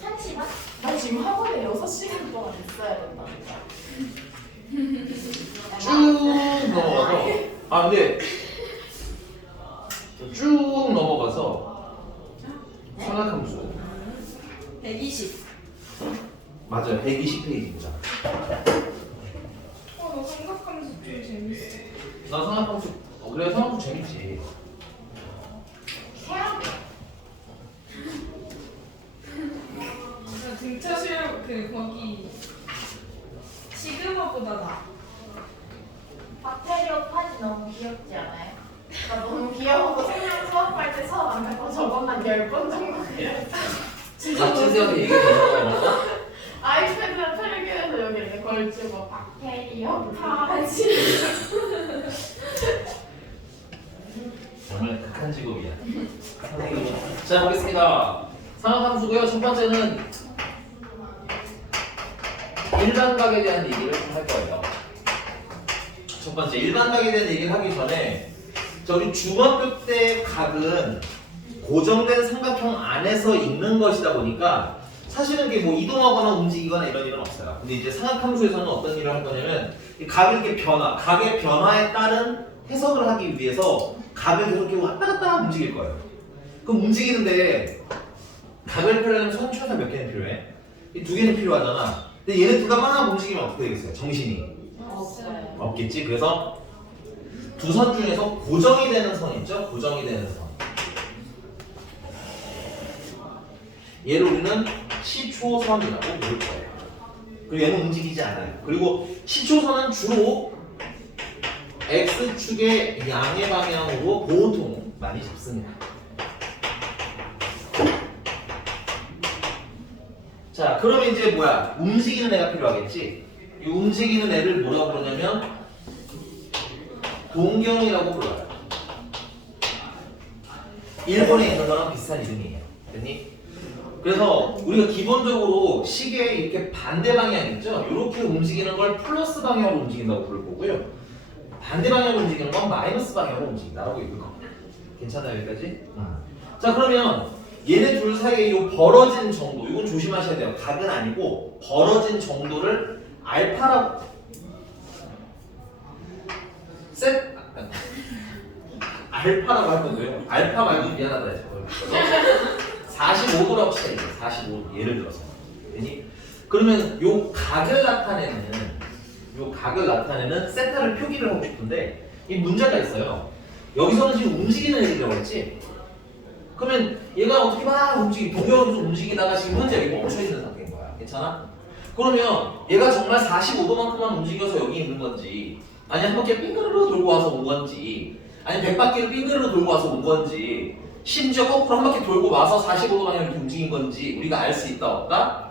잠시만. 나 지금 학원에 6시간 동안 있어야 된다니까. 쭉 넘어가서 근데 쭉 넘어가서 삼각함수 120. 맞아요. 120페이지입니다. 나 삼각함수 좀 재밌어. 나 삼각함수 그래 삼각함수 재밌지. 등차 수열 거기 시그마보다 나. 박테리오 파지 너무 귀엽지 않아요? 나 너무 귀여워서 생명 수업할 때 수업 안 듣고 저것만 10번 정도 그렸어. 박진수한테 얘기해주는 거야. 아이패드랑 텔레기에서 여기 이렇게 걸치고 박테리오 파지. 정말 극한 직업이야. 자 보겠습니다. 삼각함수고요. 첫 번째는 일반각에 대한 얘기를 좀 할 거예요. 첫 번째 일반각에 대한 얘기를 하기 전에 저희 중학교 때 각은 고정된 삼각형 안에서 있는 것이다 보니까 사실은 이게 뭐 이동하거나 움직이거나 이런 일은 없어요. 근데 이제 삼각함수에서는 어떤 일을 할 거냐면 이 각의 이렇게 각의 변화에 따른 해석을 하기 위해서 각을 계속 이렇게 왔다 갔다 움직일 거예요. 그럼 움직이는데 각을 펴려면 선초가 몇 개는 필요해? 이 두 개는 필요하잖아. 근데 얘네 둘 다 막 움직이면 어떻게 되겠어요? 정신이 없어요. 없겠지. 그래서 두 선 중에서 고정이 되는 선 있죠? 고정이 되는 선. 얘를 우리는 시초선이라고 부를 거예요. 그리고 얘는 움직이지 않아요. 그리고 시초선은 주로 X축의 양의 방향으로 보통 많이 잡습니다. 자, 그러면 이제 뭐야? 움직이는 애가 필요하겠지? 이 움직이는 애를 뭐라고 그러냐면 동경이라고 불러요. 일본에 있는 거랑 비슷한 이름이에요. 됐니? 그래서 우리가 기본적으로 시계에 이렇게 반대 방향 있죠? 이렇게 움직이는 걸 플러스 방향으로 움직인다고 부를 거고요. 반대 방향으로 움직이는 건 마이너스 방향으로 움직인다라고 읽을 겁니다. 괜찮아요, 여기까지? 자, 그러면 얘네 둘 사이에 이 벌어진 정도, 이건 조심하셔야 돼요. 각은 아니고 벌어진 정도를 알파라고 알파라고 할 건데요. 알파 말고 미안하다 해서 45도라고 치자. 45도 예를 들어서. 되니? 그러면 요 각을 나타내는 세타를 표기를 하고 싶은데 이 문제가 있어요. 여기서는 지금 움직이는 얘기라고 했지. 그러면 얘가 어떻게 막 동경으로 움직이다가 지금 현재 여기 멈춰 있는 상태인 거야. 괜찮아? 그러면 얘가 정말 45도만큼만 움직여서 여기 있는 건지, 아니 한 바퀴 빙그르르 돌고 와서 온 건지, 아니 100바퀴를 빙그르르 돌고 와서 온 건지, 심지어 거꾸로 한 바퀴 돌고 와서 45도 방향으로 이렇게 움직인 건지 우리가 알 수 있다 없다?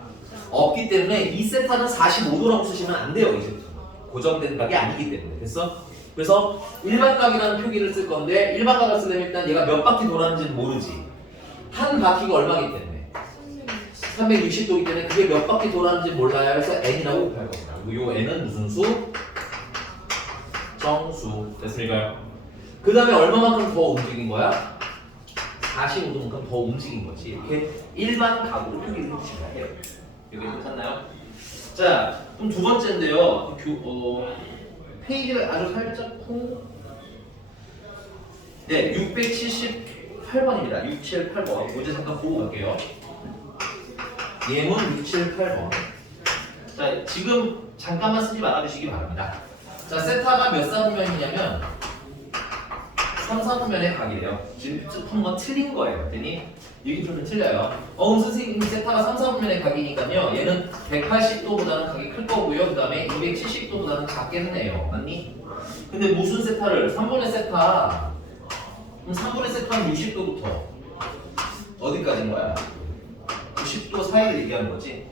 없기 때문에 이 세타는 45도라고 쓰시면 안 돼요. 이제부터 고정된 각이 아니기 때문에. 됐어? 그래서 일반 각이라는 표기를 쓸 건데, 일반 각을 쓰려면 일단 얘가 몇 바퀴 돌았는지는 모르지. 한 바퀴가 얼마기 때문에 360도이기 때문에 그게 몇 바퀴 돌았는지 몰라야 해서 n이라고 곱할 겁니다. 그리고 요 n은 무슨 수? 정수. 됐습니까요? 그 다음에 얼마만큼 더 움직인 거야? 45도만큼 더 움직인 거지. 이렇게 일반 각으로 표기를 해주시면 해요. 여기 괜찮나요? 자, 그럼 두 번째인데요. 페이지를 아주 살짝 네, 678번입니다. 678번. 문제 잠깐 보고 갈게요. 예문 678번. 자, 지금 잠깐만 쓰지 말아주시기 바랍니다. 자, 세타가 몇 사분면이냐면 3, 4분면의 각이래요. 지금 푼 건 틀린 거예요. 됐니? 여기 좀 틀려요. 선생님 세타가 3, 4분면의 각이니까요. 얘는 180도보다는 각이 클 거고요. 그 다음에 270도보다는 작겠네요. 맞니? 근데 무슨 세타를? 3분의 세타. 그럼 3분의 세타는 60도부터 어디까지인 거야? 90도 사이를 얘기하는 거지.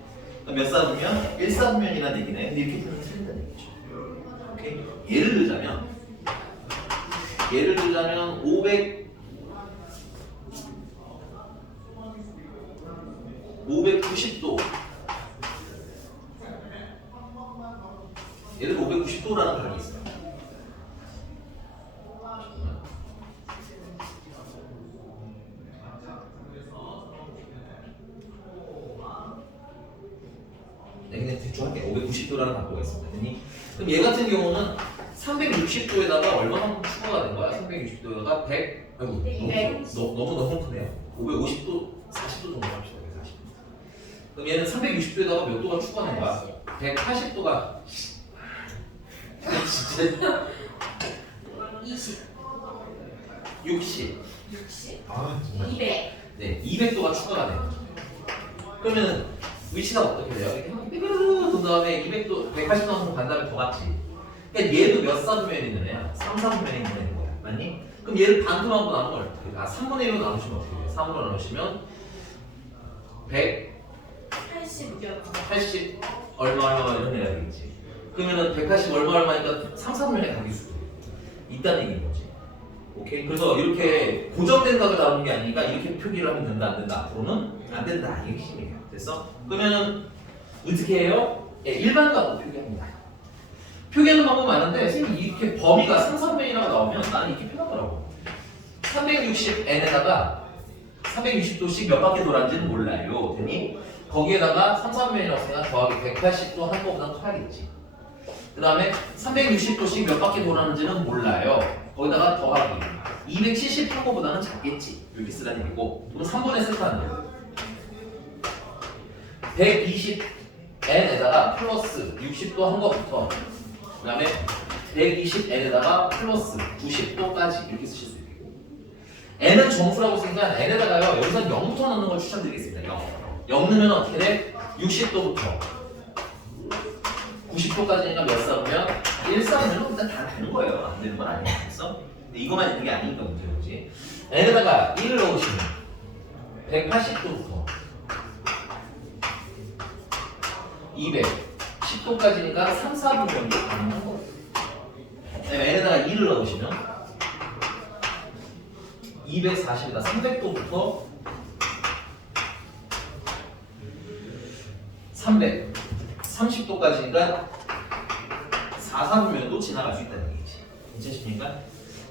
몇 사분면? 1사분면이라는 얘기네. 근데 이렇게 풀면 틀린다는 얘기죠. 오케이? 예를 들자면 590도. 예를 들어 590도라는 각이 있어요. 네, 그냥 대충 할게. 590도라는 각도가 있습니다. 그럼 얘 같은 경우는 360도에다가 얼마만큼 추가가 된 거야? 360도에다가 100. 아이고, 200. 너무 크네요. 550도, 40도 정도 합시다. 40도. 그럼 얘는 360도에다가 몇 도가 추가된 거야? 180도가. 진짜. 20, 60. 60, 아, 정말. 200. 네, 200도가 추가가 돼요. 그러면 위치가 어떻게 돼요? 이렇게 한 삐그르르 돈 다음에 200도, 180도만큼 간 다음에 더 갔지. 그러니까 얘도 몇 사분면이 있는 애야? 3, 4분면이 있는 애인 거야. 맞니? 그럼 얘를 반토막으로 나누면 어떻게 돼? 3분의 1로 나누시면 어떻게 돼? 3으로 나누시면 180 얼마 이런 애가 되겠지. 그러면은 180 얼마니까 3, 4분면의 각이 수도 있다는 얘기인 거지. 오케이? 그래서 이렇게 고정된 각을 나오는 게 아니니까 이렇게 표기를 하면 된다, 안 된다. 앞으로는 안 된다. 이게 핵심이에요. 됐어? 그러면은 어떻게 해요? 예, 일반 각으로 표기합니다. 표기하는 방법 많은데 선생님 이렇게 범위가 3, 300이라고 나오면 나는 이렇게 표현하더라고. 360n에다가 360도씩 몇 바퀴 돌았는지는 몰라요. 되니? 거기에다가 3, 300이라고 생각 더하기 180도 한 거보다 커야겠지. 그 다음에 360도씩 몇 바퀴 돌았는지는 몰라요. 거기다가 더하기 270 한 거보다는 작겠지. 이렇게 쓰라는 얘기고. 그럼 3분의 세타는 120n에다가 플러스 60도 한 거부터 그 다음에 120n에다가 플러스 90도까지 이렇게 쓰실 수 있고, n은 정수라고 쓰니까 n에다가요 여기서 0부터 넣는 걸 추천드리겠습니다. 0 넣으면 어떻게 돼? 60도부터 90도까지니까 몇 사분면? 1사분면은 일단 다 되는 거예요. 안 되는 건 아니겠어? 근데 이거만 있는 게 아니니까 문제지. n에다가 1을 넣으시면 180도부터 210도까지니까 3, 4분면도 가능한 거예요. n에다가 2를 넣으시면 240에다 300도부터 330도까지니까 4사분면도 지나갈 수 있다는 얘기지. 괜찮습니까?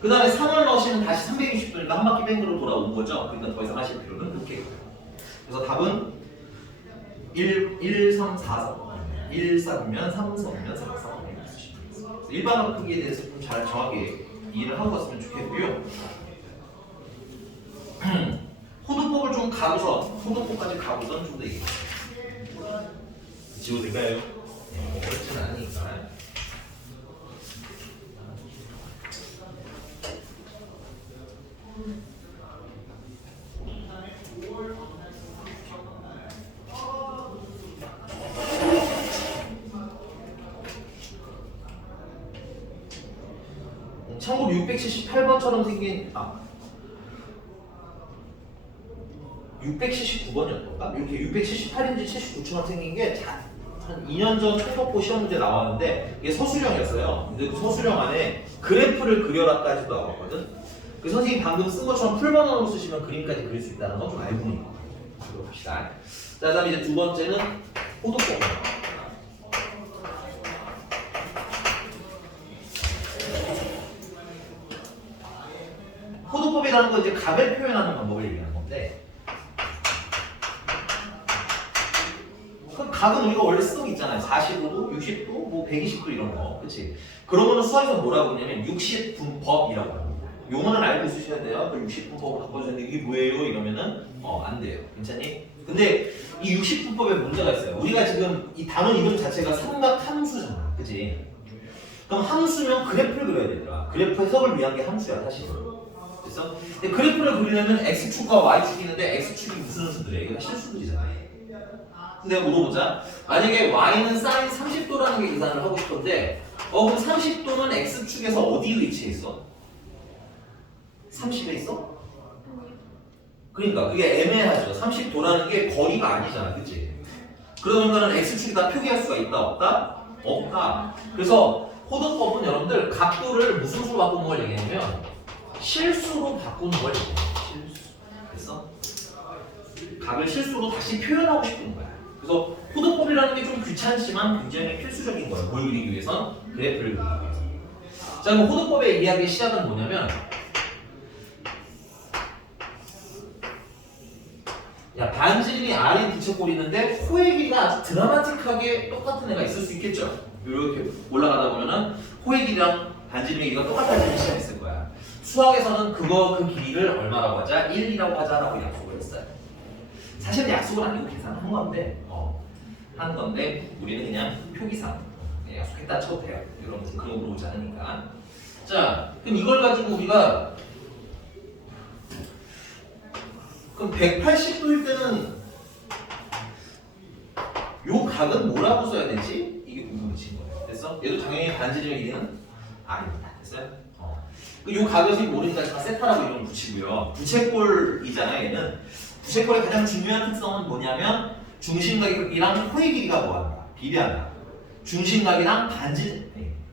그 다음에 3을 넣으시면 다시 360도니까 한 바퀴 뺑으로 돌아온 거죠. 그러니까 더 이상 하실 필요는 없겠고. 그래서 답은 1, 3, 4, 1, 4분면, 3, 4분면, 4, 4분면 쓰시면 되겠습니다. 일반어 크기에 대해서 좀 잘 정확히 이해를 하고 갔으면 좋겠고요. 호도법을 좀 가고선, 호도법까지 가고선 좀 더 얘기해요. 지워도 될까요? 네, 어렵진 않으니까. 참고로 678번처럼 생긴 679번이었던가? 이렇게 678인지 79처럼 생긴 게 한 2년 전 초급고 시험 문제 나왔는데 이게 서술형이었어요. 근데 그 서술형 안에 그래프를 그려라까지도 나왔거든. 그 선생님이 방금 쓴 것처럼 풀번호로 쓰시면 그림까지 그릴 수 있다는 건 좀 알고 있는 거예요. 봅시다. 자, 그다음에 이제 두 번째는 호도법. 호도법이라는 건 이제 값을 표현하는 방법을 얘기하는 건데, 그 값은 우리가 원래 쓰고 있잖아요. 45도, 60도, 뭐 120도 이런 거, 그렇지? 그런 거는 수학에서 뭐라고 하냐면 60분법이라고 합니다. 용어는 알고 있으셔야 돼요. 그 60분법을 바꿔주는데 이게 뭐예요? 이러면은 안 돼요. 괜찮니? 근데 이 60분법에 문제가 있어요. 우리가 지금 이 단원 이름 자체가 삼각함수잖아, 그렇지? 그럼 함수면 그래프를 그려야 되더라. 그래프 해석을 위한 게 함수야, 사실은. 그래서 근데 그래프를 그리려면 x축과 y축이 있는데 x축이 무슨 수들이야? 이거 실수들이잖아. 근데 물어보자. 만약에 y는 sin 30도라는 게 계산을 하고 싶은데 그럼 30도는 x축에서 어디 위치해 있어? 30에 있어? 그러니까 그게 애매하죠. 30도라는 게 거리가 아니잖아, 그치? 그러면은 x축이 다 표기할 수가 있다, 없다? 없다. 그래서 호도법은 여러분들 각도를 무슨 수로 바꾸는 걸 얘기하냐면 실수로 바꾸는 걸 얘기해요. 실수. 됐어? 각을 실수로 다시 표현하고 싶은 거야. 그래서 호도법이라는 게 좀 귀찮지만 굉장히 필수적인 거예요. 뭘 그리기 위해선? 그래프를 그리기 위해서. 자, 그럼 호도법의 이야기의 시작은 뭐냐면, 야, 반지름이 R인 부채꼴이 있는데 호의 길이가 아주 드라마틱하게 똑같은 애가 있을 수 있겠죠. 이렇게 올라가다 보면은 호의 길이랑 반지름의 길이가 똑같아지는 시간이 있을 거야. 수학에서는 그 길이를 얼마라고 하자? 1이라고 하자라고 약속을 했어요. 사실은 약속은 아니고 계산한 건데 우리는 그냥 표기상 약속했다 쳐도 돼요. 이런 그런 거 물어보지 않으니까. 자, 그럼 이걸 가지고 우리가 그럼 180도일 때는 요 각은 뭐라고 써야 되지? 이게 궁금해진 거예요. 됐어? 얘도 당연히 반지름의 길이는 R입니다. 됐어요? 요 각을 모르니까 세타라고 이름을 붙이고요. 부채꼴이잖아요. 얘는 부채꼴의 가장 중요한 특성은 뭐냐면 중심각이랑 호의 길이가 뭐한다? 비례한다. 중심각이랑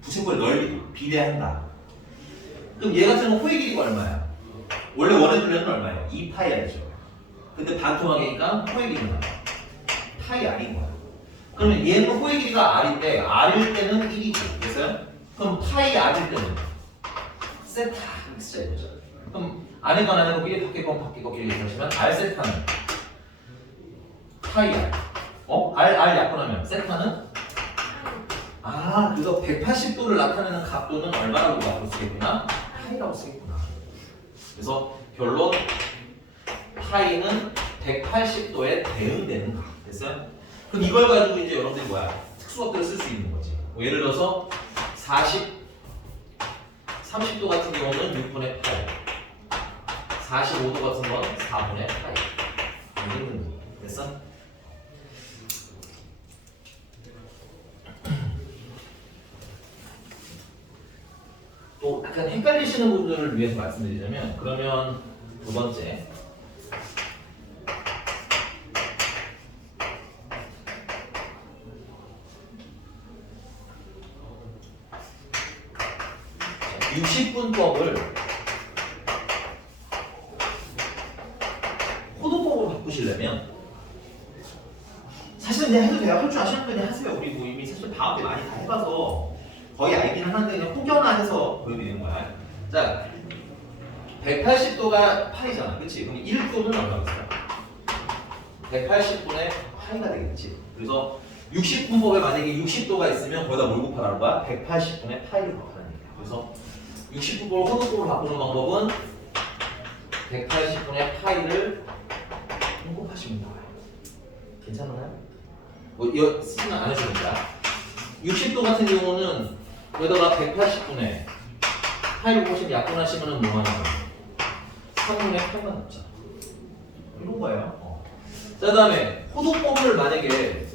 부채꼴의 넓이도 비례한다. 그럼 얘 같은 경우 호의 길이가 얼마야? 원래 원의 둘레는 얼마예요? 2파이 R이죠. 근데 반토막이니까 호의 길이는 파이 R인 거야. 그러면 얘는 호의 길이가 R인데 R일 때는 1이고 됐어요? 그럼 파이 R일 때는 세타 X자 이거죠. 그럼 안에 건 안에 거끼리 밖에 건 밖에 거끼리 얘기하시면 R 세타는 파이 R. R 약분하면 세타는 그래서 180도를 나타내는 각도는 얼마라고 바꿔 쓰겠구나? 파이라고 쓰겠구나. 그래서 결론 파이는 180도에 대응되는 각. 됐어요? 그럼 이걸 가지고 이제 여러분들이 특수각들을 쓸 수 있는 거지. 예를 들어서 30도 같은 경우는 6분의 8, 45도 같은 건 4분의 8. 됐어? 또 약간 헷갈리시는 분들을 위해서 말씀드리자면, 그러면 두 번째 60분법을 호도법으로 바꾸시려면 사실은 그냥 해도 돼요. 할 줄 아시는 분이 하세요. 우리 뭐 이미 사실 방학 때 많이 다 해봐서 거의 알기는 하는데 그냥 혹여나 해서 보여드리는 거야. 자, 180도가 파이잖아. 그치? 그럼 1도는 얼마겠어? 180분의 파이가 되겠지. 그래서 60분법에 만약에 60도가 있으면 거기다 뭘 곱하라는 거야? 180분의 파이를 곱하라는 얘기야. 그래서 60분법을 호도법으로 바꾸는 방법은 180분의 파이를 곱하시면 나와요. 괜찮나요? 뭐 이거 쓰지는 않으셔도 됩니다. 60도 같은 경우는 여기다가 180분의 파이를 보시면 약분하시면 뭐가 나와요? 3분의 8가 남죠. 이런 거예요. 자, 그 다음에 호도법을 만약에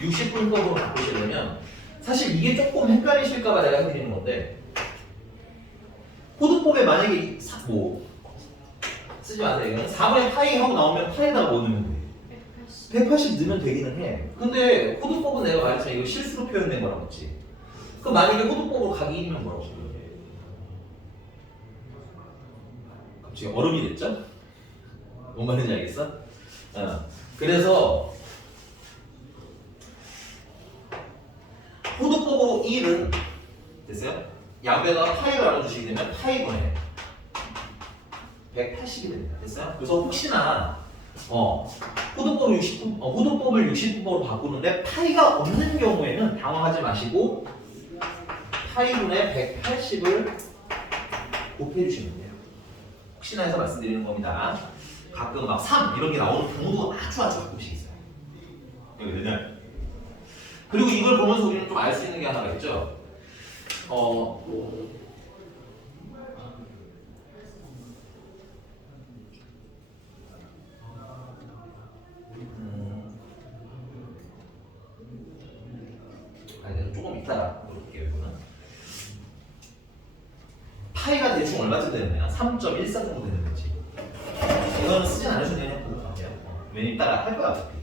60분법으로 바꾸시려면 사실 이게 조금 헷갈리실까봐 내가 해드리는 건데 호도법에 만약에 쓰지 마세요. 이거는 4분의 파이 하고 나오면 파이에다가 뭐 넣으면 돼? 180 넣으면 되기는 해. 근데 호도법은 내가 말했잖아. 이거 실수로 표현된 거라고 했지. 그럼 만약에 호도법으로 가기 1이면 뭐라고 써요? 갑자기 얼음이 됐죠? 뭔 말인지 알겠어? 그래서 호도법으로 1은 됐어요? 양배에다가 파이를 나눠주시게 되면 파이분의 180이 됩니다. 됐어요? 그래서 혹시나 호도법을 60분법으로 바꾸는데 파이가 없는 경우에는 당황하지 마시고 파이분의 180을 곱해주시면 돼요. 혹시나 해서 말씀드리는 겁니다. 가끔 막 3 이런 게 나오는 경우도 아주 가끔씩 있어요. 이거 되냐? 그리고 이걸 보면서 우리는 좀 알 수 있는 게 하나가 있죠. 조금 이따가 볼게요. 이거는 파이가 대충 얼마쯤 되는 거야? 3.14 정도 되는 거지. 이거는 쓰진 않으셔도 되는 거예요. 왜냐면 이따가 할 거야. 어차피.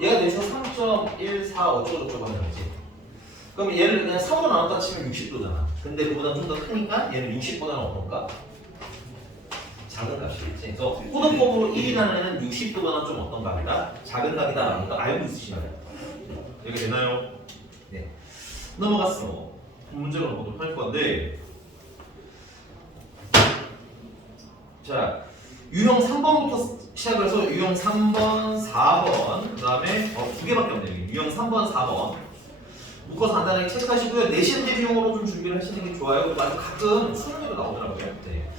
얘가 대충 3.14 어쩌고저쩌고 하는 거지. 그럼 얘를 그냥 3으로 나눴다 치면 60도잖아. 근데 그보다 좀 더 크니까 얘는 60보다는 어떤가? 작은 값이겠지. 그래서 호도법으로 1이라는 애는 60도보다는 좀 어떤 값이다? 작은 값이다라는 거 알고 있으시면 돼요. 이렇게 되나요? 네. 넘어갔어. 문제로 넘어가도록 할 건데, 자, 유형 3번부터 시작을 해서 유형 3번, 4번, 그 다음에 두 개밖에 없네요. 유형 3번, 4번 묶어서 간단하게 체크하시고요. 내신 대비용으로 좀 준비를 하시는 게 좋아요. 그리고 아주 가끔 수능에도 나오더라고요. 네.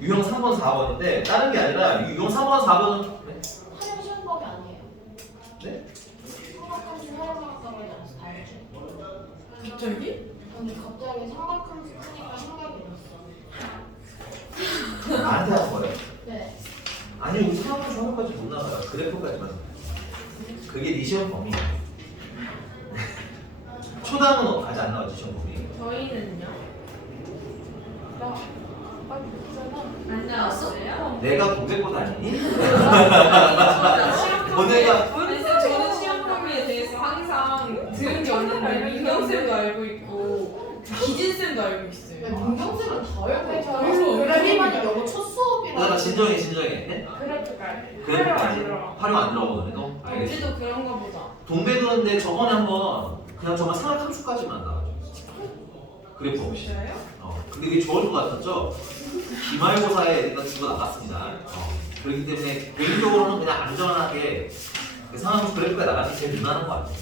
유형 3번, 4번인데 다른 게 아니라 유형 3번, 4번은 활용 시험법이 아니에요. 네? 삼각함수 활용하다고 하지 않았어? 다르지? 갑자기? 아니 갑자기 삼각함수 쓰니까 생각이 났어. 나한테 하는 거예요? 네. 아니 우리 생각한 정도까지 못 나가요. 그래프까지만. 그게 네 시험 범위야. 초당은 아직 안 나왔지 시험 범위. 저희는요? 안 나왔어요? 내가 동백꽃 아니니? 너네가 저는 시험 범위에 대해서 항상 들은 게 없는데 민경쌤도 알고 있고 기진쌤도 알고 있어요. 네, 문경쌤은 다 알고 있죠. 그래서 그래비만이 영어 첫 수업이라. 나 진정해. 네? 그래프까지. 그래프까지 들어가. 활용 안 들어가거든요. 알겠어. 우리도 그런가 보다. 동백은 저번에 한번 그냥 정말 삼각함수까지만 나와줘. 그래프 없이. 진짜요? 근데 그게 좋을 것 같았죠? 기말고사에 애가 죽어 나갔습니다. 그렇기 때문에 개인적으로는 그냥 안전하게 상황 그래프가 나가는 게 제일 무난한 것 같아요.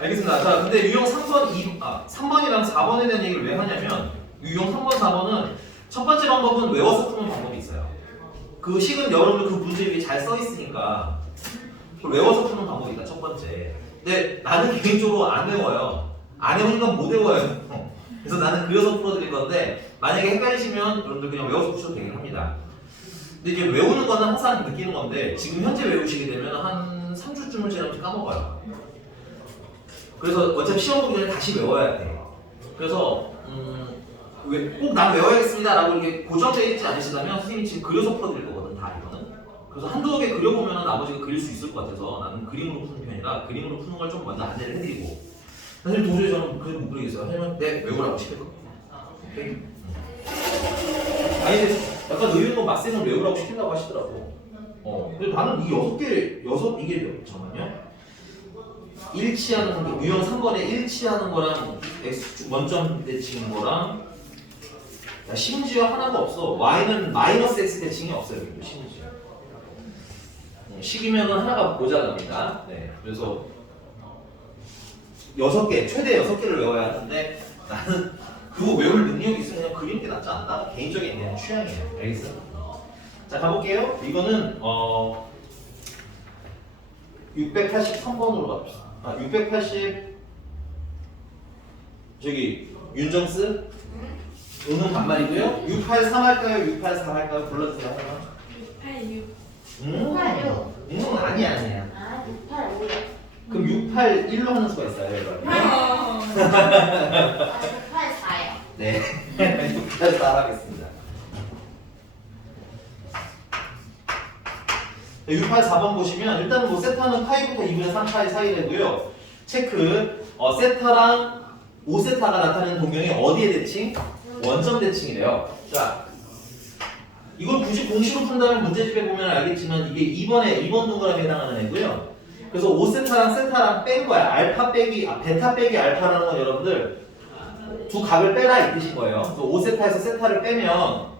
알겠습니다. 자, 근데 유형 3번이랑 4번에 대한 얘기를 왜 하냐면 유형 3번, 4번은 첫 번째 방법은 외워서 푸는 방법이 있어요. 그 식은 여러분들 그 문제 위에 잘 써 있으니까 그걸 외워서 푸는 방법이 있다. 첫 번째. 근데 나는 개인적으로 안 외워요. 안 외우니까 못 외워요. 그래서 나는 그려서 풀어드릴 건데 만약에 헷갈리시면 여러분들 그냥 외워서 푸셔도 되긴 합니다. 근데 이제 외우는 거는 항상 느끼는 건데 지금 현재 외우시게 되면 한 3주쯤을 지나면 까먹어요. 그래서 어차피 시험 보기 전에 다시 외워야 돼. 그래서 꼭 난 외워야겠습니다 라고 이렇게 고정되어 있지 않으시다면 선생님이 지금 그려서 풀어드릴 거거든. 다 이거는. 그래서 한두 개 그려보면 나머지가 그릴 수 있을 것 같아서 나는 그림으로 푸는 편이라 아니라 그림으로 푸는 걸 좀 먼저 안내를 해드리고 사실 도저히 저는 그림 못 그리겠어요. 하지만 네 외우라고 시킬 거. 오케이. 아니 약간 의외로 막쌤은 외우라고 시킨다고 하시더라고. 근데 나는 이 6개 이게 잠깐만요. 일치하는 거 유형 3번에 일치하는 거랑 x 원점 대칭인 거랑 야, 심지어 하나가 없어. y는 마이너스 x 대칭이 없어요. 여기도 심지어. 식이면은 하나가 모자랍니다. 네, 그래서 6개, 최대 6개를 외워야 하는데 나는 그거 외울 능력이 있으면 그냥 그리는 게 낫지 않나? 개인적인 그냥 취향이에요. 알겠어? 자, 가볼게요. 이거는 683번으로 갑시다. 680 저기 윤정스 은은 반말이고요. 683 할까요? 684 할까요? 불러주세요. 하나. 686. 686. 아니야. 아, 685요. 그럼 681로 하는 수가 있어요, 여러분. 아, 684요. 네. 684 하겠습니다. 684번 보시면 일단은 뭐 세타는 파이부터 2분의 3파이 사이 되고요. 체크. 세타랑 5세타가 나타내는 동경이 어디에 대칭? 원점 대칭이래요. 자, 이걸 굳이 공식으로 푼다면 문제집에 보면 알겠지만 이게 2번 동그라미에 해당하는 애고요. 그래서 5세타랑 세타랑 뺀 거야. 알파 빼기, 베타 빼기 알파라는 건 여러분들 두 각을 빼라 이 뜻인 거예요. 그래서 5세타에서 세타를 빼면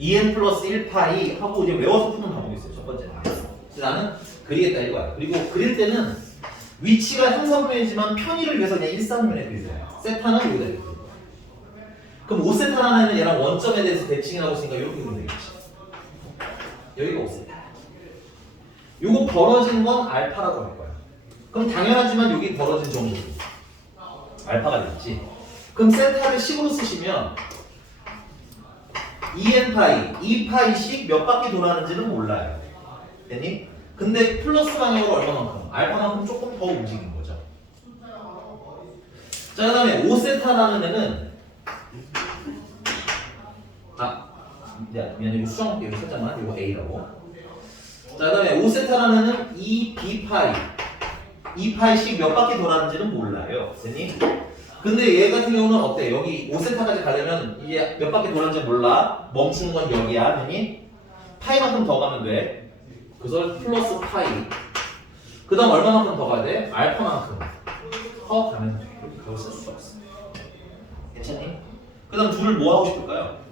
2n 플러스 1파이 하고 이제 외워서 푸는 방법이 있어요. 첫 번째는. 그래서 나는 그리겠다 이거야. 그리고 그릴 때는 위치가 형사분면이지만 편의를 위해서 그냥 일상면에 그리세요. 세타는 여기다 이렇게. 그럼 5세타라는 애는 얘랑 원점에 대해서 대칭이라고 했으니까 이렇게 그리면 되겠지. 여기가 5세타. 요거 벌어진 건 알파라고 할 거야. 그럼 당연하지만 여기 벌어진 정수 알파가 됐지. 그럼 세타를 식으로 쓰시면 2n파이, 2파이씩 몇 바퀴 돌아가는지는 몰라요. 됐니? 근데 플러스 방향으로 얼마만큼? 알파만큼 조금 더 움직인 거죠. 자, 그 다음에 5세타라는 애는 미안해. 이거 수정 여기 살짝만. 이거 A라고. 자, 그 다음에 5세타라는 애는 2b파이 2파이씩 몇 바퀴 돌아가는지는 몰라요. 됐니? 근데 얘 같은 경우는 어때? 여기 5세타까지 가려면 이게 몇 바퀴 돌았는지 몰라. 멈추는 건 여기야. 아니? 파이만큼 더 가면 돼. 그래서 플러스 파이. 그 다음 얼마만큼 더 가야 돼? 알파만큼 더 가면 돼. 이렇게 그걸 쓸 수가 없어. 괜찮니? 그 다음 둘을 뭐 하고 싶을까요?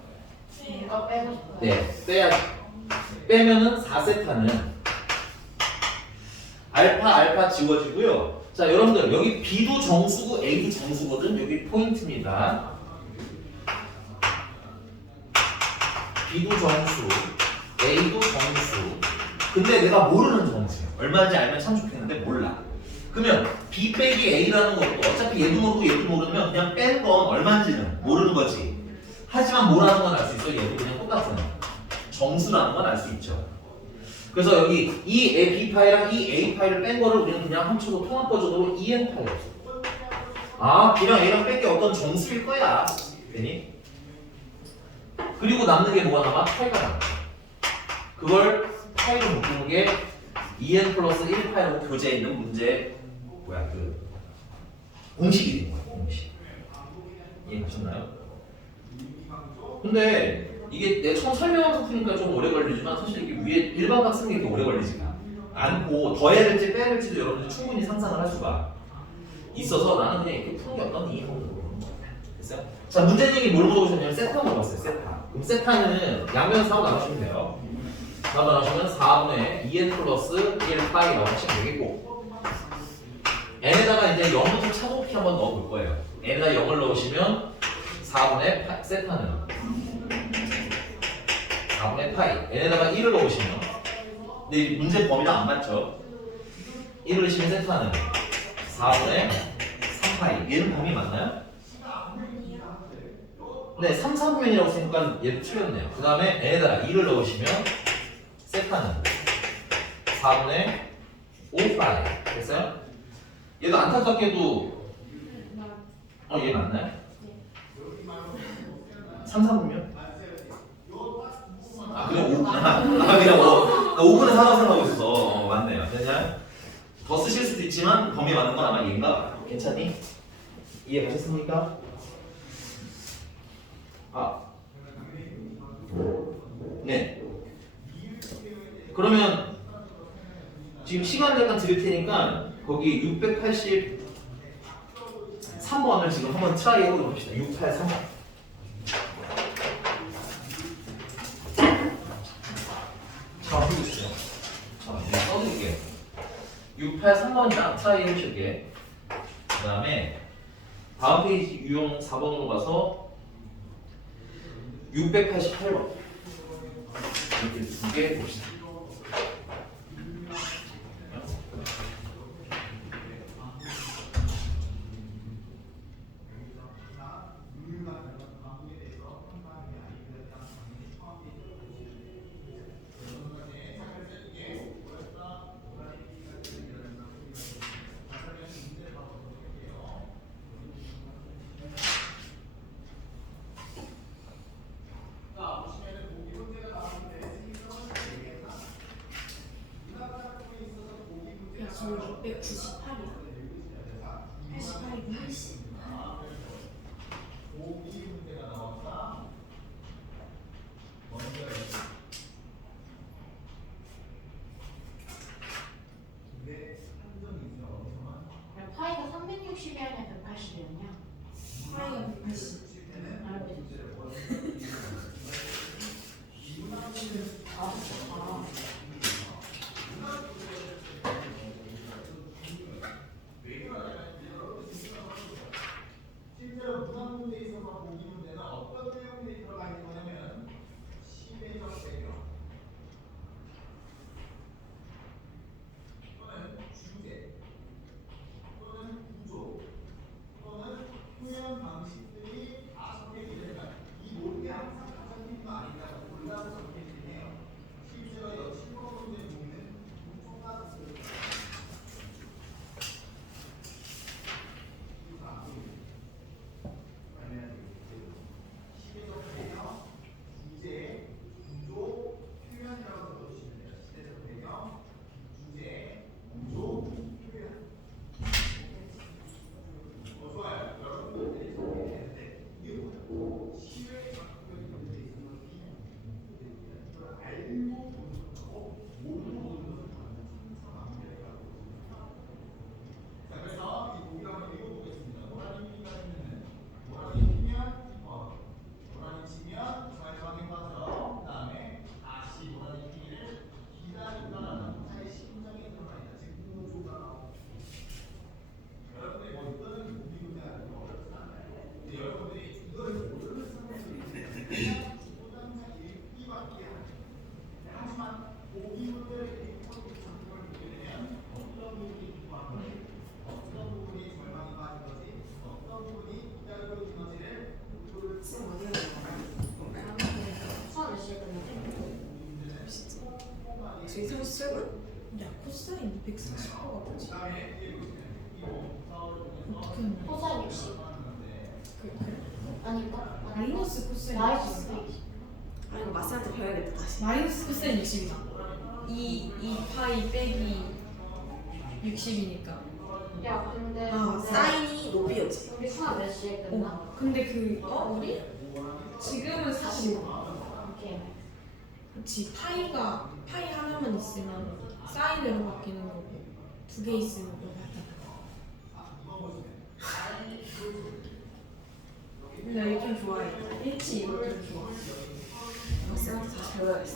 이거 빼고 싶어요. 네, 빼야지. 빼면은 4세타는 알파 지워지고요. 자, 여러분들 여기 B도 정수고 A도 정수거든. 여기 포인트입니다. B도 정수, A도 정수. 근데 내가 모르는 정수야. 얼마인지 알면 참 좋겠는데 몰라. 그러면 B 빼기 A라는 것도 어차피 얘도 모르고 얘도 모르면 그냥 뺀 건 얼마인지는 모르는 거지. 하지만 뭐라는 건 알 수 있어. 얘도 그냥 똑같은 정수라는 건 알 수 있죠. 그래서 여기 이 B파이랑 이 A파이를 뺀 거를 우리는 그냥 합쳐서 통합 버전으로 EN파이라고 써. 아, B랑 A랑 뺀 게 어떤 정수일 거야. 되니? 그리고 남는 게 뭐가 남아? 파이가 남아. 그걸 파이로 묶는 게 2n 플러스 1파이라고 교재에 있는 문제 그 공식이 되는 거야. 공식. 이해가셨나요? 근데 이게 내 처음 설명하면서 푸니까 좀 오래 걸리지만 사실 이게 위에 일반각 쓰는 게 이렇게 오래 걸리지가 않고 더해야 될지 빼야 될지도 여러분들이 충분히 상상을 할 수가 있어서 나는 그냥 이렇게 푸는 게 어떤지 이해하고 됐어요? 자, 문제님이 뭘 물어보셨냐면 세타 물어봤어요. 세타. 그럼 세타는 양면 4로 나누시면 돼요. 4로 나누시면 4분의 2n 플러스 1파이라고 하시면 되겠고 n에다가 이제 0부터 차곡히 한번 넣어볼 거예요. n에다 0을 넣으시면 4분의 세타는 4분의 파이. n에다가 1을 넣으시면 근데 문제 범위랑 안 맞죠? 1을 넣으시면 세타는 4분의 3파이. 얘는 범위 맞나요? 네, 3, 4분면이라고 쓰니까 얘도 틀렸네요. 그 다음에 n에다가 2를 넣으시면 세타는 4분의 5파이. 됐어요? 얘도 안타깝게도 얘 맞나요? 3, 4분면? 그냥 5구나. 그냥 5분의 4라고 생각하고 있어서 맞네요. 됐냐? 더 쓰실 수도 있지만 범위에 맞는 건 아마 얘인가 봐요. 괜찮니? 이해 가셨습니까? 아. 네. 그러면 지금 시간 잠깐 드릴 테니까 거기 683번을 지금 한번 트라이 해보도록 합시다. 683번. 자, 해보세요. 자, 이거 써드릴게요. 683번이랑 트라이 해보실게. 그 다음에 다음 페이지 유형 4번으로 가서 688번 이렇게 두 개 봅시다. 야, 저는 698이야. 88이구나. 파이가 360이 아니라 180이었냐? 파이가 180. 아, 좋다. 실제로 문학 문제에 있어서 보기 문제는 어떤 내용들이 들어가 있는 거냐면 시대적 배경 또는 주제 또는 구조 또는 표현 방식들이 다 선택이 된다. 이 모든 게 항상 같은 팀도 아니라고 골라서 선택이 해요. 실제로 역시 실무 문제 보면 무조건 시대적 배경, 주제, 구조, 표현이라고 적어주시면 돼요. 시대적 배경, 주제, 구조, 표현. 좋아요. 여러분들이 정리했는데 이게 뭐예요? 시외 작품의 문제에 있어서 이걸 알고 보는 것하고 모르고 보는 것을 다른 천차만별이라고 봅니다. 자, 그래서 이 보기를 한번 읽어보겠습니다. 노란이 피가 있는 노란이 피면 노란이 치면 자유방에 빠져. 그 다음에 다시 노란이 피를 기다린다는 자의 심정에 들어가 있다. 즉 구조가 나오고. 여러분들이 뭐 이거는 보기 문제 아니고 어렵지 않아요. 근데 여러분들이 이거를 모르는 상황이 그냥 주보장상 읽기밖에 안 해요. 하지만 보기 문제를 읽고 작품을 보게 되면 어떤 부분이 궁금한 거지, 어떤 부분이 절망이 빠진 거지, 어떤 부분이 기다리고 있는 거지를 구조를 지금 어디로 수학 몇 시에 끝나지? 저희 37분? 야, 코사인 240%가 뭐지? 그다음에 뒤에 보시면 이 사업을 통해서 어떻게 했나? 코사인 60. 그래? 아닌가? 마이너스 코사인 마이너스 60. 120. 아 이거 마스한테 배워야겠다 다시. 마이너스 코사인 60이다. 이 파이 빼기 60이니까. 야, 근데 사인이 높이였지. 우리 수학 몇 시에 끝나? 근데 우리? 지금은 45. 오케이. 그치, 파이 하나만 있으면 사인으로 바뀌는 거고, 두 개 있으면 또 바뀌는 거. 나 이거 좀 좋아해. 일치 이거 좀 좋아. 마스한테 다시 배워야겠어.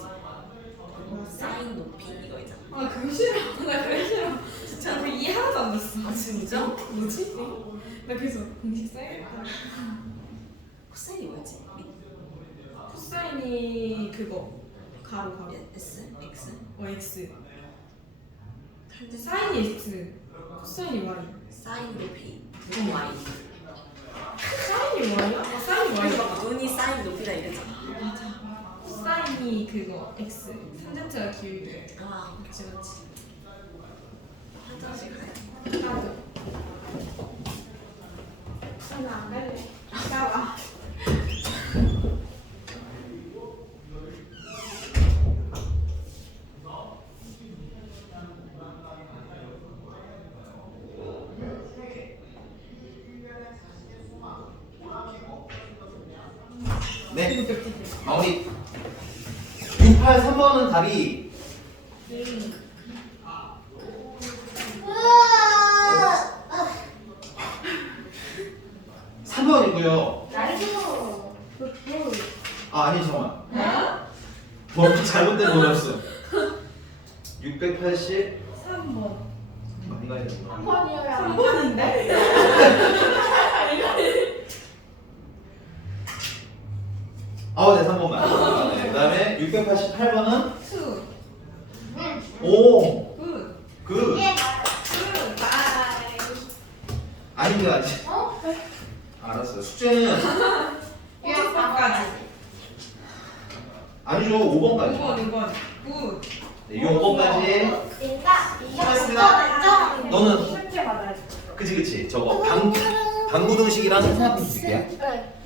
사인 높이 이거 있잖아. 아, 그거 싫어. 나 그거 싫어. 나 그거 이해 하나도 안 됐어. 아 진짜? 뭐지? 나 그래서 공식 써야겠다. 코사인이 뭐였지? 코사인이 그거 가로 S? X? X. 근데 사인이 X, 코사인이 Y. 사인 높이 무슨 Y? 사인이 Y야? 아, 사인이 우리 Y야. 막 눈이 사인 높이다 이랬잖아. 코사인이 그거 X. 산전체가 기울기. 아 그치. 화장실 가야. 나도. 나안 갈래. 나와. 우리 6, 8, 3번은 답이 3번이고요. 나이도. 아니 잠깐만. 뭐 잘못된 거였어. 680 3번. 많이 가야 되는 한 거야. 번이어야. 3번인데? 네 3번만. 네, 그다음에 688번은 2. 오. 굿. 그 예. 굿. 바이. 아닌 게 아니지. 어? 알았어요. 숙제는 유학까지. 아니죠. 5번까지. 5번. 굿. 네, 6번까지. 인가. 수고하셨습니다. 너는 실제 받아야 돼. 그치 저거 당구등식이랑 생각해 줄게요. 네.